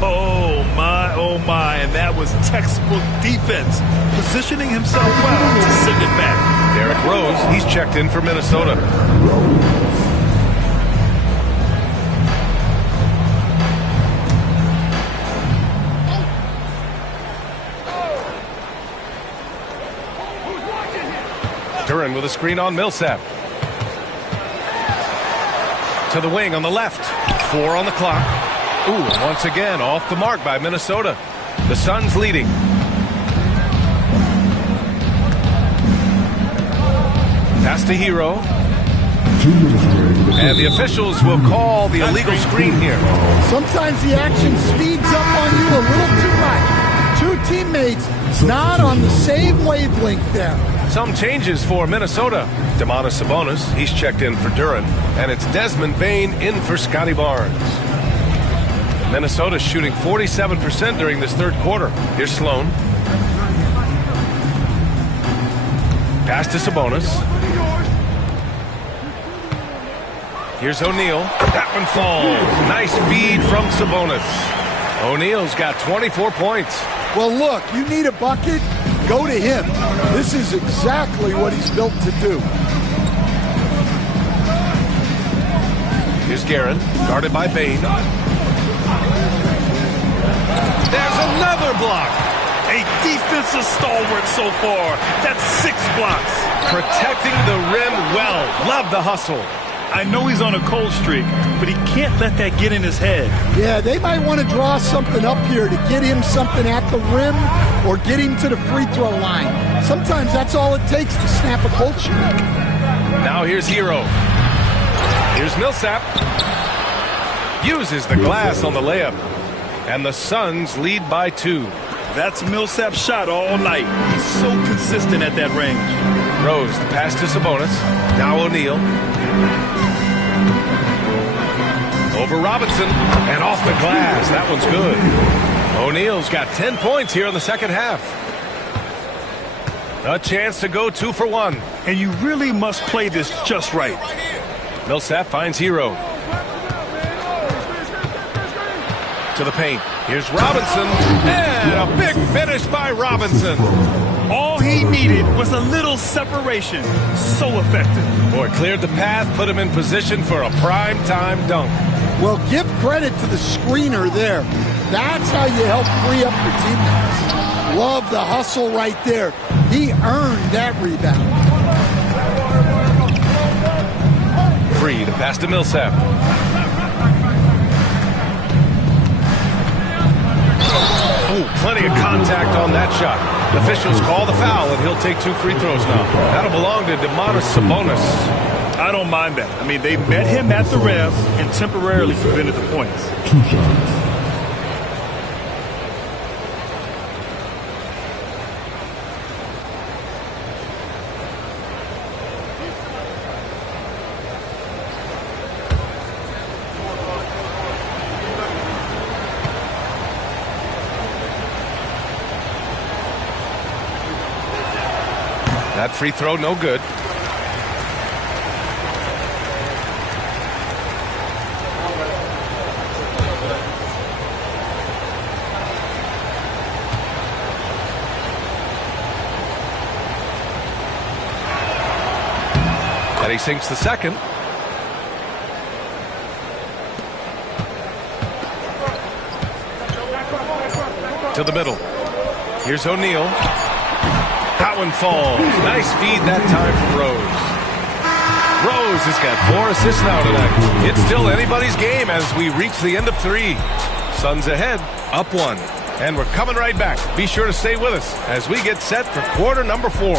Oh, my. And that was textbook defense. Positioning himself well to send it back. Derrick Rose, he's checked in for Minnesota. Duran with a screen on Millsap. To the wing on the left. 4 on the clock. Ooh, once again off the mark by Minnesota. The Suns leading. Pass to Hero. And the officials will call the illegal screen here. Sometimes the action speeds up on you a little too much. Two teammates not on the same wavelength there. Some changes for Minnesota. Domantas Sabonis, he's checked in for Duran. And it's Desmond Bane in for Scotty Barnes. Minnesota's shooting 47% during this third quarter. Here's Sloan. Pass to Sabonis. Here's O'Neal. That one falls. Nice feed from Sabonis. O'Neal's got 24 points. Well, look, you need a bucket, go to him. This is exactly what he's built to do. Here's Guerin, guarded by Bane. There's another block. A defensive stalwart so far. That's 6 blocks. Protecting the rim well. Love the hustle. I know he's on a cold streak, but he can't let that get in his head. Yeah, they might want to draw something up here to get him something at the rim or get him to the free throw line. Sometimes that's all it takes to snap a cold streak. Now here's Hero. Here's Millsap. Uses the glass on the layup. And the Suns lead by 2. That's Millsap's shot all night. He's so consistent at that range. Rose, the pass to Sabonis. Now O'Neal. Over Robinson. And off the glass. That one's good. O'Neal's got 10 points here in the second half. A chance to go 2 for 1. And you really must play this just right. Millsap finds Hero. To the paint. Here's Robinson. And a big finish by Robinson. All he needed was a little separation. So effective. Boy, cleared the path, put him in position for a prime-time dunk. Well, give credit to the screener there. That's how you help free up your teammates. Love the hustle right there. He earned that rebound. Free to pass to Millsap. Ooh, plenty of contact on that shot. The officials call the foul, and he'll take 2 free throws now. That'll belong to Domantas Sabonis. I don't mind that. I mean, they met him at the rim and temporarily prevented the points. 2 shots. That free throw, no good. And he sinks the second. To the middle. Here's O'Neal. That one falls. Nice feed that time from Rose. Rose has got 4 assists now tonight. It's still anybody's game as we reach the end of 3. Suns ahead, up 1. And we're coming right back. Be sure to stay with us as we get set for quarter number 4.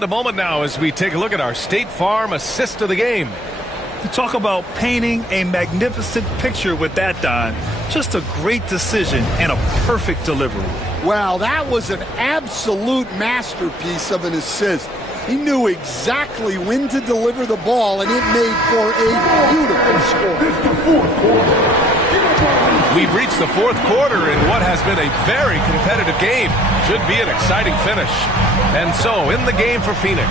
And a moment now as we take a look at our State Farm assist of the game. You talk about painting a magnificent picture with that, Don. Just a great decision and a perfect delivery. Wow, that was an absolute masterpiece of an assist. He knew exactly when to deliver the ball, and it made for a beautiful score. We've reached the fourth quarter in what has been a very competitive game. Should be an exciting finish. And so, in the game for Phoenix.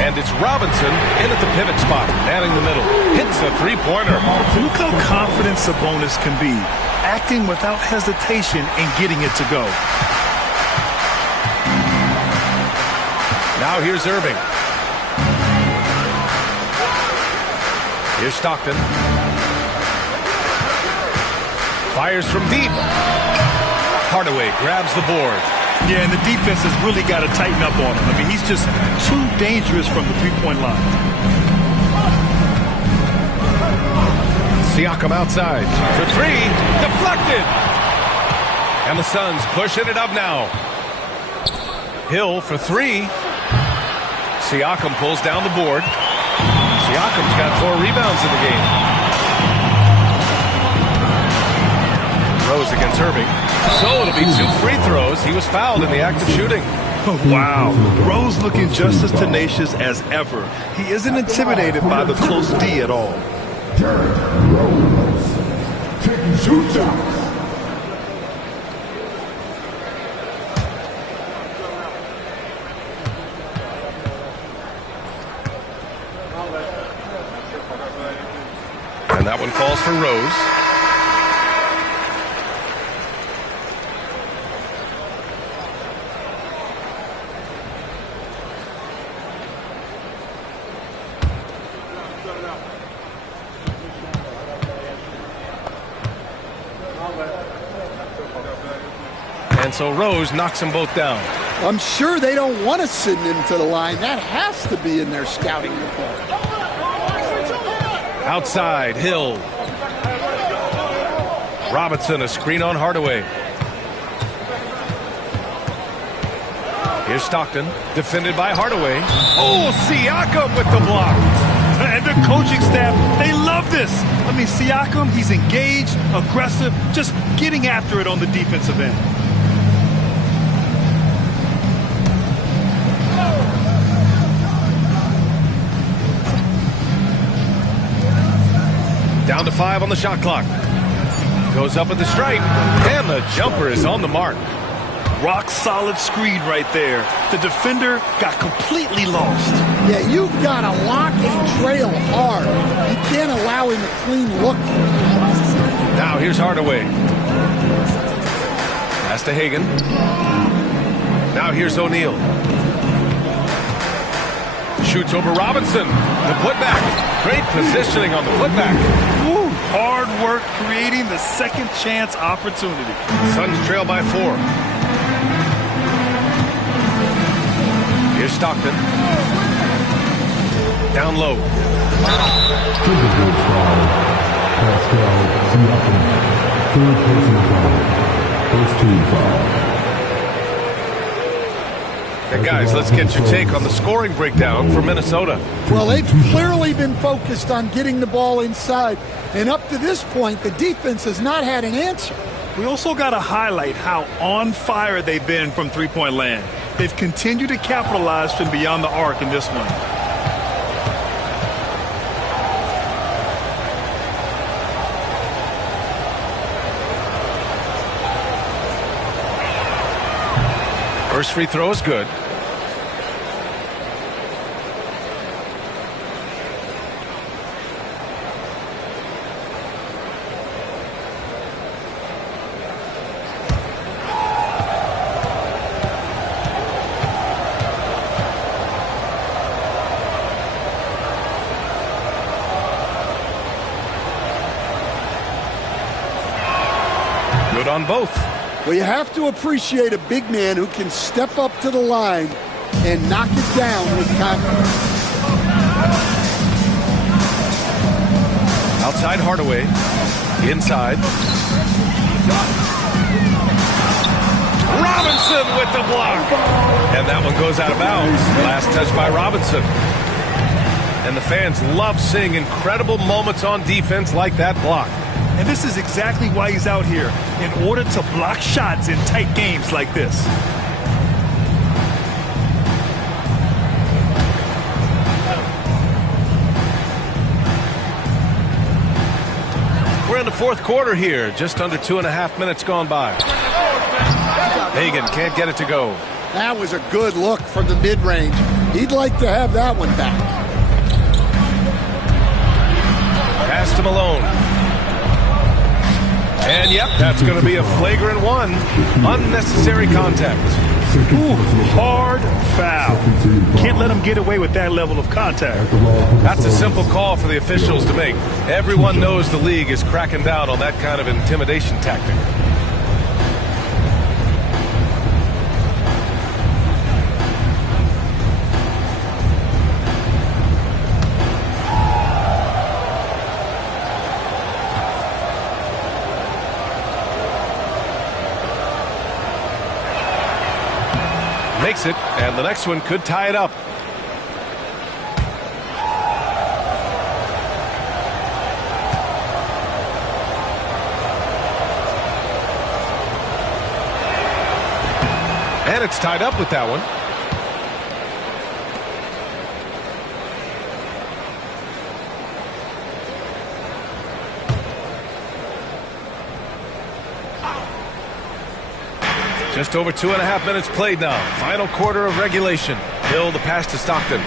And it's Robinson in at the pivot spot, manning the middle. Hits a three-pointer. Look how confident Sabonis can be, acting without hesitation and getting it to go. Now here's Irving. Here's Stockton. Fires from deep. Hardaway grabs the board. Yeah, and the defense has really got to tighten up on him. I mean, he's just too dangerous from the three-point line. Siakam outside for three. Deflected. And the Suns pushing it up now. Hill for three. Siakam pulls down the board. Siakam's got 4 rebounds in the game. Rose against Irving. So it'll be 2 free throws. He was fouled in the act of shooting. Oh, wow. Rose looking just as tenacious as ever. He isn't intimidated by the close D at all. Rose taking shoot shots. And that one falls for Rose. And so Rose knocks them both down. I'm sure they don't want to send him to the line. That has to be in their scouting report. Outside, Hill. Robinson, a screen on Hardaway. Here's Stockton, defended by Hardaway. Oh, Siakam with the block. And the coaching staff, they love this. I mean, Siakam, he's engaged, aggressive, just getting after it on the defensive end. Down to 5 on the shot clock. Goes up at the stripe, and the jumper is on the mark. Rock solid screen right there. The defender got completely lost. Yeah, you've got to lock and trail hard. You can't allow him a clean look. Now here's Hardaway. Pass to Hagan. Now here's O'Neal. Shoots over Robinson. The putback. Great positioning on the putback. Woo, hard work creating the second chance opportunity. Suns trail by 4. Here's Stockton. Down low. First team foul. And guys, let's get your take on the scoring breakdown for Minnesota. Well, they've clearly been focused on getting the ball inside. And up to this point, the defense has not had an answer. We also got to highlight how on fire they've been from three-point land. They've continued to capitalize from beyond the arc in this one. First free throw is good. Good on both. Well, you have to appreciate a big man who can step up to the line and knock it down with confidence. Outside Hardaway. Inside. Robinson with the block. And that one goes out of bounds. Last touch by Robinson. And the fans love seeing incredible moments on defense like that block. And this is exactly why he's out here, in order to block shots in tight games like this. We're in the fourth quarter here, just under 2.5 minutes gone by. Hagan can't get it to go. That was a good look from the mid-range. He'd like to have that one back. Pass to Malone. And yep, that's going to be a flagrant one. Unnecessary contact. Ooh, hard foul. Can't let him get away with that level of contact. That's a simple call for the officials to make. Everyone knows the league is cracking down on that kind of intimidation tactic. Makes it, and the next one could tie it up. And it's tied up with that one. Just over 2.5 minutes played now. Final quarter of regulation. Hill the pass to Stockton.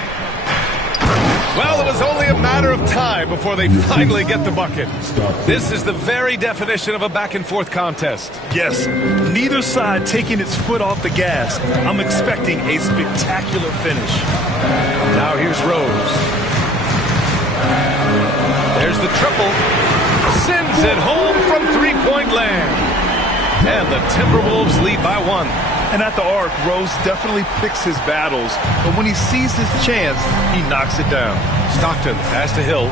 Well, it was only a matter of time before they finally get the bucket. This is the very definition of a back-and-forth contest. Yes, neither side taking its foot off the gas. I'm expecting a spectacular finish. Now here's Rose. There's the triple. Sends it home from three-point land. And the Timberwolves lead by 1. And at the arc, Rose definitely picks his battles, but when he sees his chance, he knocks it down. Stockton pass to Hill.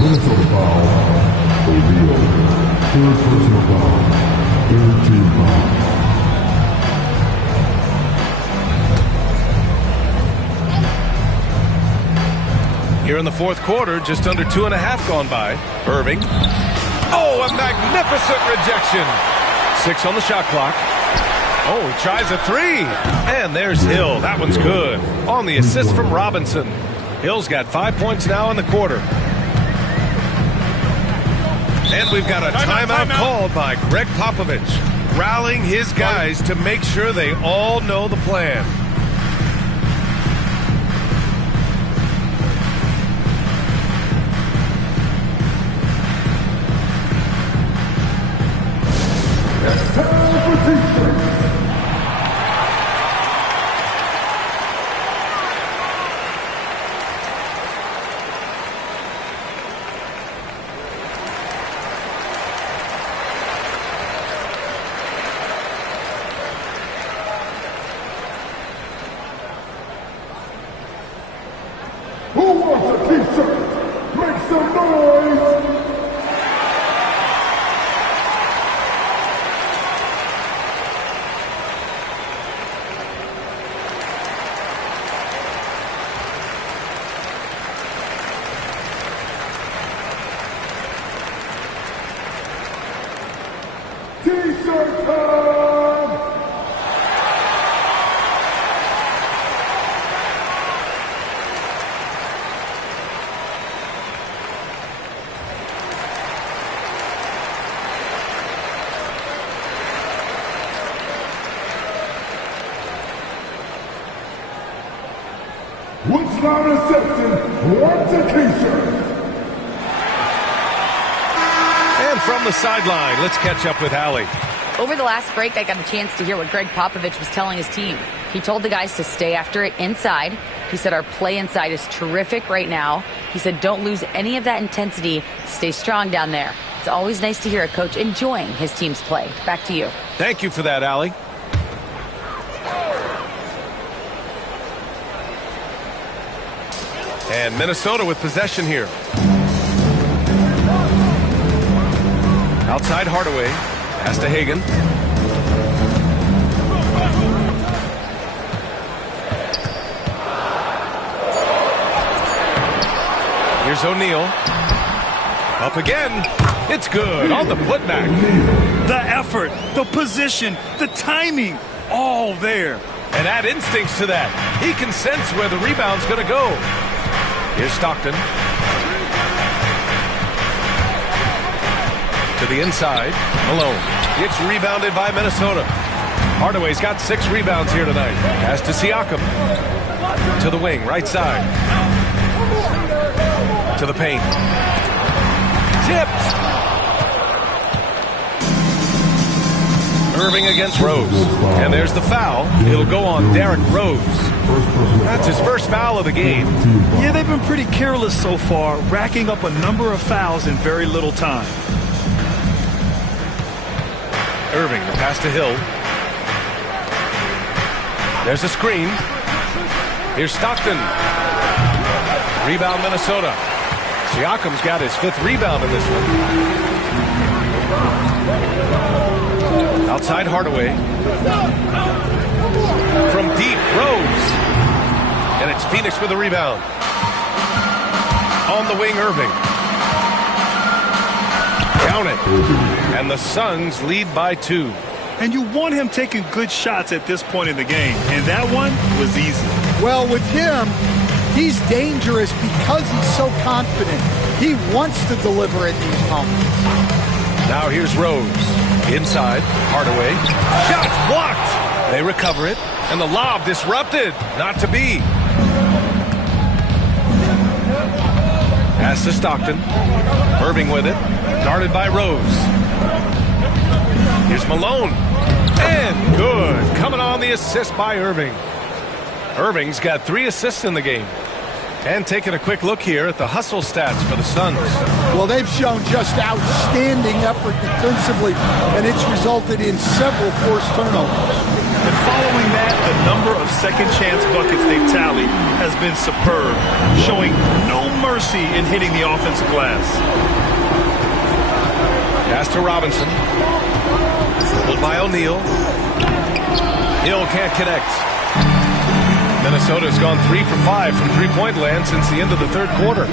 Minnesota foul. O'Neal. Third personal foul. Third team foul. Here in the fourth quarter, just under 2.5 gone by. Irving. Oh, a magnificent rejection. 6 on the shot clock. Oh, he tries a 3. And there's Hill. That one's good. On the assist from Robinson. Hill's got 5 points now in the quarter. And we've got a timeout called by Greg Popovich, rallying his guys to make sure they all know the plan. Who wants a t-shirt? Make some noise! T-shirt time! What's not accepted? What's a t-shirt? And from the sideline, let's catch up with Allie. Over the last break, I got a chance to hear what Greg Popovich was telling his team. He told the guys to stay after it inside. He said our play inside is terrific right now. He said don't lose any of that intensity. Stay strong down there. It's always nice to hear a coach enjoying his team's play. Back to you. Thank you for that, Allie. And Minnesota with possession here. Outside Hardaway. Pass to Hagan. Here's O'Neal. Up again. It's good on the putback. The effort, the position, the timing, all there. And add instincts to that. He can sense where the rebound's going to go. Here's Stockton. To the inside. Malone. It's rebounded by Minnesota. Hardaway's got 6 rebounds here tonight. Pass to Siakam. To the wing, right side. To the paint. Tipped. Irving against Rose. And there's the foul. It'll go on Derrick Rose. That's his first foul of the game. Yeah, they've been pretty careless so far, racking up a number of fouls in very little time. Irving, the pass to Hill. There's a screen. Here's Stockton. Rebound Minnesota. Siakam's got his 5th rebound in this one. Outside Hardaway. From deep, Rose. And it's Phoenix with the rebound. On the wing, Irving. Count it. And the Suns lead by 2. And you want him taking good shots at this point in the game. And that one was easy. Well, with him, he's dangerous because he's so confident. He wants to deliver in these moments. Now here's Rose. Inside, Hardaway. Shot blocked. They recover it. And the lob disrupted. Not to be. Pass to Stockton. Irving with it. Guarded by Rose. Here's Malone. And good. Coming on the assist by Irving. Irving's got 3 assists in the game. And taking a quick look here at the hustle stats for the Suns. Well, they've shown just outstanding effort defensively, and it's resulted in several forced turnovers. And following that, the number of second chance buckets they've tallied has been superb, showing no mercy in hitting the offensive glass. Pass to Robinson. Pulled by O'Neal. Hill can't connect. Minnesota's gone 3 for 5 from three-point land since the end of the 3rd quarter.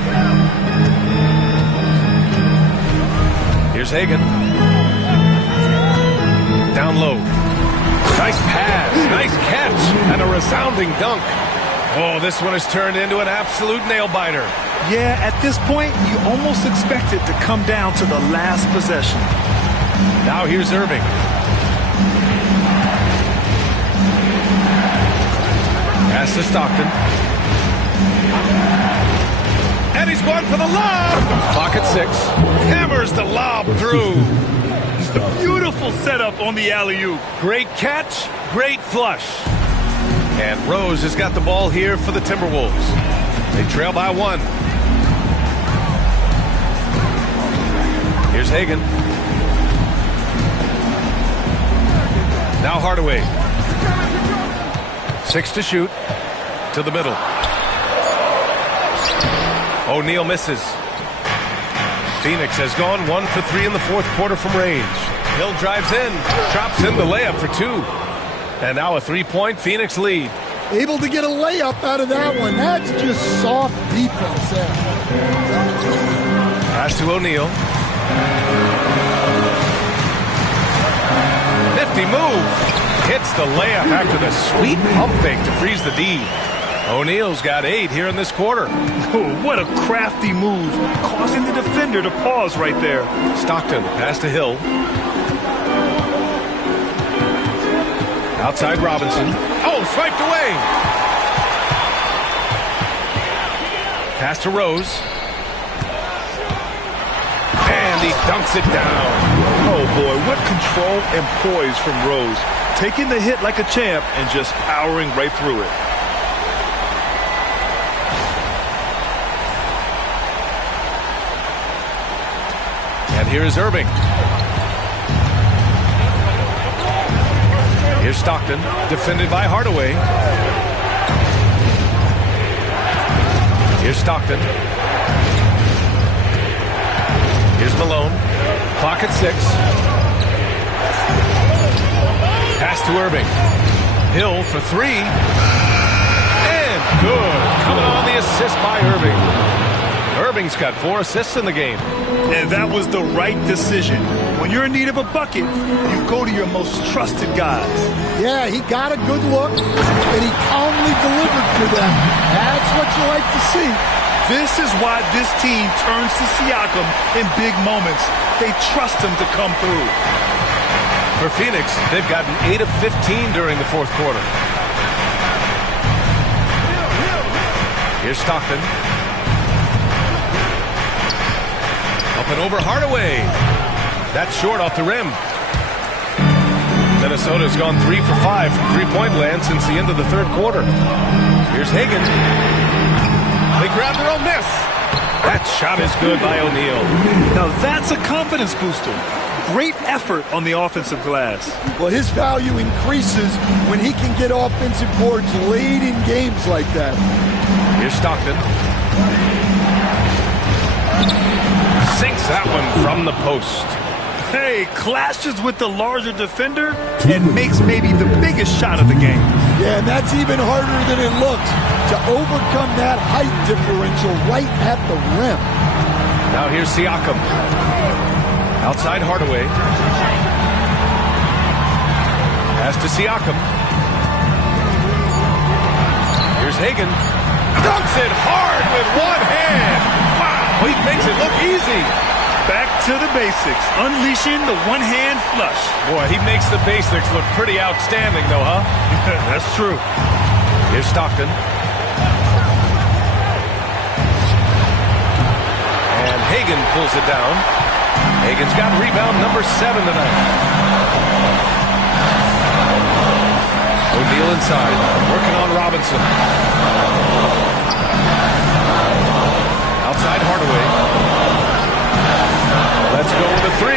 Here's Hagan. Down low. Nice pass, nice catch, and a resounding dunk. Oh, this one has turned into an absolute nail-biter. Yeah, at this point, you almost expect it to come down to the last possession. Now here's Irving. Pass to Stockton. And he's going for the lob. Clock at 6. Hammers the lob through. Beautiful setup on the alley-oop. Great catch, great flush. And Rose has got the ball here for the Timberwolves. They trail by 1. Here's Hagan. Now Hardaway. 6 to shoot. To the middle. O'Neal misses. Phoenix has gone 1 for 3 in the 4th quarter from range. Hill drives in. Drops in the layup for 2. And now a 3-point Phoenix lead. Able to get a layup out of that one. That's just soft defense there. Pass to O'Neal. Nifty move. Hits the layup after the sweet pump fake to freeze the D. O'Neal's got 8 here in this quarter. Oh, what a crafty move, causing the defender to pause right there. Stockton, pass to Hill. Outside Robinson. Oh, swiped away. Pass to Rose. And he dunks it down. Oh, boy, what control and poise from Rose. Taking the hit like a champ and just powering right through it. And here is Irving. Here's Stockton, defended by Hardaway. Here's Stockton. Here's Malone. Clock at 6. Pass to Irving. Hill for three. And good. Coming on the assist by Irving. Irving's got 4 assists in the game. And that was the right decision. When you're in need of a bucket, you go to your most trusted guys. Yeah, he got a good look, and he calmly delivered to them. That's what you like to see. This is why this team turns to Siakam in big moments. They trust him to come through. For Phoenix, they've gotten 8 of 15 during the fourth quarter. Here's Stockton. Up and over Hardaway. That's short off the rim. Minnesota's gone 3 for 5 from three-point land since the end of the third quarter. Here's Hagan. They grab their own miss. That shot is good by O'Neal. Now that's a confidence booster. Great effort on the offensive glass. Well, his value increases when he can get offensive boards late in games like that. Here's Stockton. Sinks that one from the post. Hey, clashes with the larger defender and makes maybe the biggest shot of the game. Yeah, and that's even harder than it looks to overcome that height differential right at the rim. Now here's Siakam. Outside Hardaway. Pass to Siakam. Here's Hagan. Dunks it hard with one hand. Wow, he makes it look easy. Back to the basics, unleashing the one-hand flush. Boy, he makes the basics look pretty outstanding, though, huh? That's true. Here's Stockton. And Hagan pulls it down. Hagan's got rebound number 7 tonight. O'Neal inside, working on Robinson. Outside Hardaway. Let's go with a 3.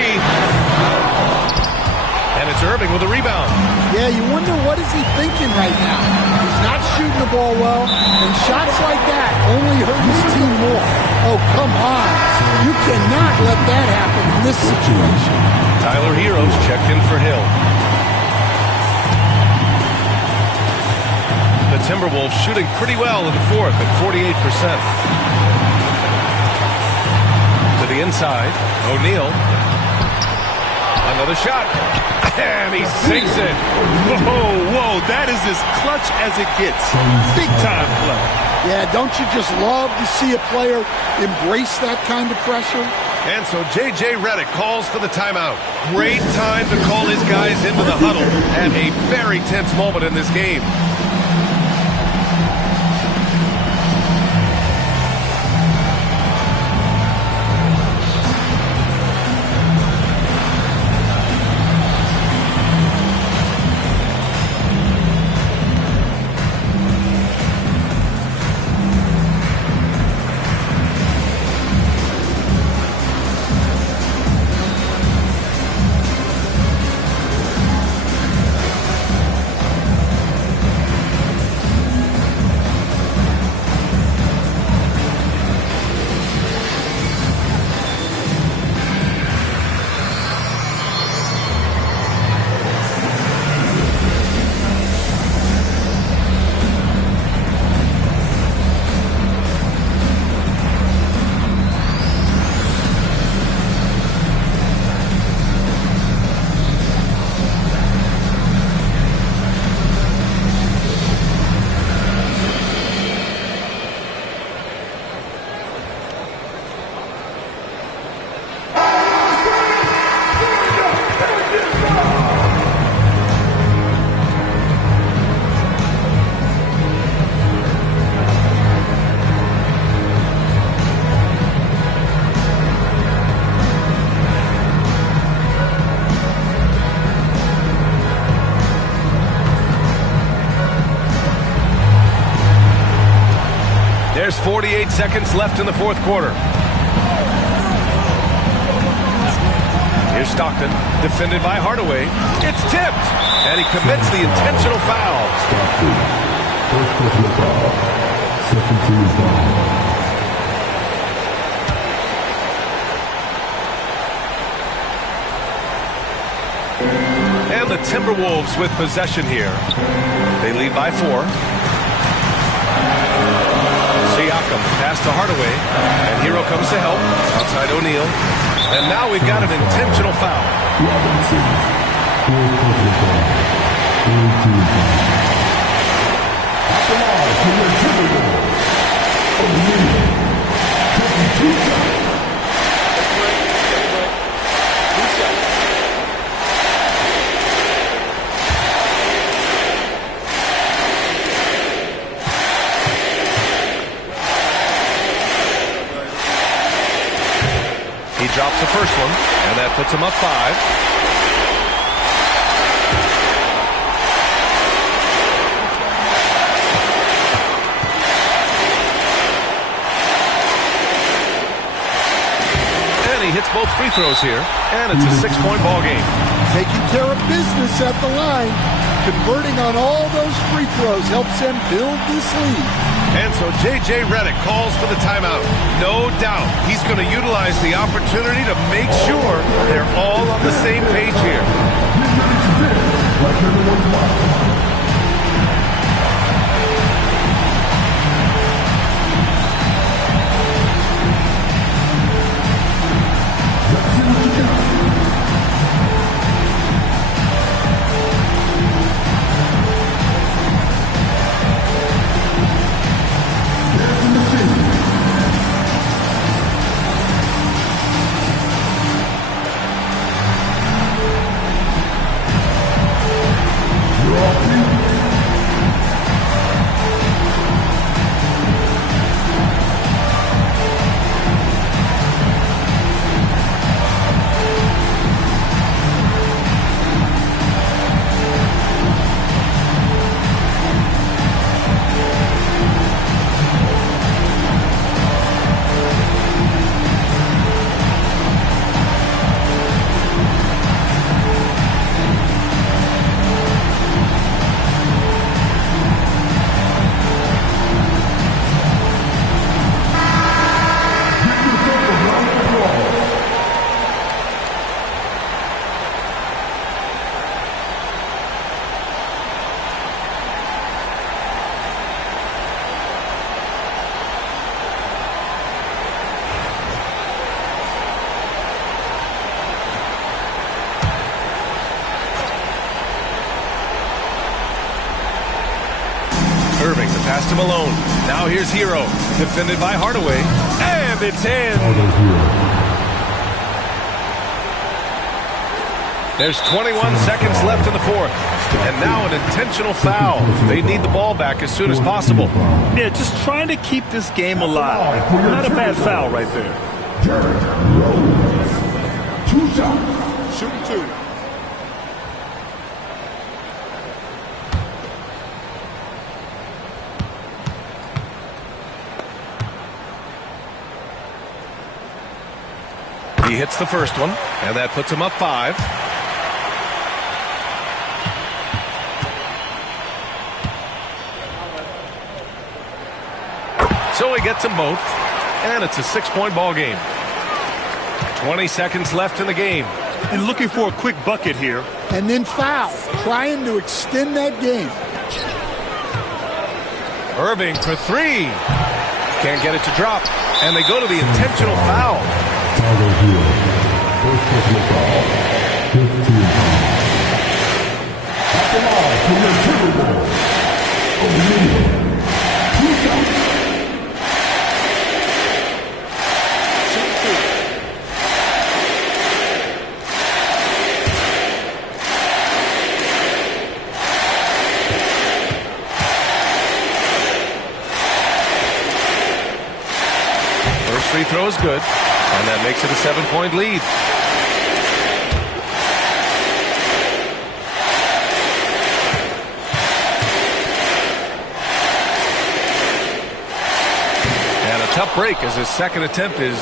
And it's Irving with a rebound. Yeah, you wonder what is he thinking right now. He's not shooting the ball well, and shots like that only hurt his team more. Oh, come on. You cannot let that happen in this situation. Tyler Hero's checked in for Hill. The Timberwolves shooting pretty well in the fourth at 48%. To the inside, O'Neal. Another shot. And he sinks it. Whoa, that is as clutch as it gets. Big time play. Yeah, don't you just love to see a player embrace that kind of pressure? And so J.J. Redick calls for the timeout. Great time to call his guys into the huddle at a very tense moment in this game. There's 48 seconds left in the fourth quarter. Here's Stockton, defended by Hardaway. It's tipped, and he commits the intentional foul. Stockton, first personal foul, second team foul. And the the Timberwolves with possession here. They lead by 4. Siakam pass to Hardaway, and Hero comes to help outside O'Neal. And now we've got an intentional foul. He drops the first one, and that puts him up 5. He hits both free throws here, and it's a 6-point ball game. Taking care of business at the line, converting on all those free throws helps them build this lead. And so J.J. Redick calls for the timeout. No doubt he's going to utilize the opportunity to make sure they're all on the same page here. Irving, the pass to Malone. Now here's Hero, defended by Hardaway, and it's in. There's 21 seconds left in the fourth, and now an intentional foul. They need the ball back as soon as possible. Yeah, just trying to keep this game alive. Not a bad foul right there. Rose. 2 shots. Shooting 2. He hits the first one, and that puts him up 5. So he gets them both, and it's a 6-point ball game. 20 seconds left in the game. And looking for a quick bucket here. And then foul, trying to extend that game. Irving for 3. Can't get it to drop, and they go to the intentional foul. First personal foul. 15. At the line for your Timberwolves. O'Neal. 2 shots. First free throw is good, and that makes it a 7-point lead. And a tough break as his second attempt is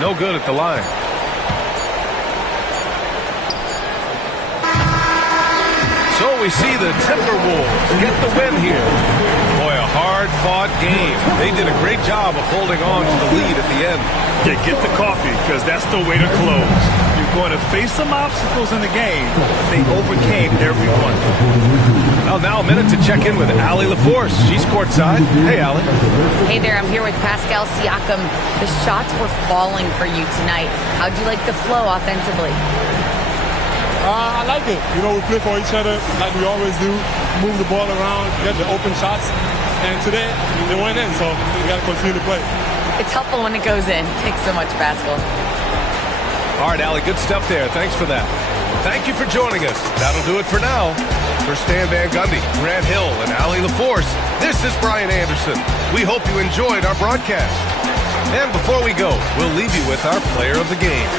no good at the line. So we see the Timberwolves get the win here. Boy, a hard hard-fought game. They did a great job of holding on to the lead at the end. Yeah, get the coffee, because that's the way to close. You're going to face some obstacles in the game. They overcame every one. Well, now a minute to check in with Allie LaForce. She's courtside. Hey, Allie. Hey there, I'm here with Pascal Siakam. The shots were falling for you tonight. How'd you like the flow offensively? I like it. You know, we play for each other like we always do. Move the ball around, get the open shots. And today, they went in, so we got to continue to play. It's helpful when it goes in. Thanks so much, Pascal. All right, Allie, good stuff there. Thanks for that. Thank you for joining us. That'll do it for now. For Stan Van Gundy, Grant Hill, and Allie LaForce, this is Brian Anderson. We hope you enjoyed our broadcast. And before we go, we'll leave you with our player of the game.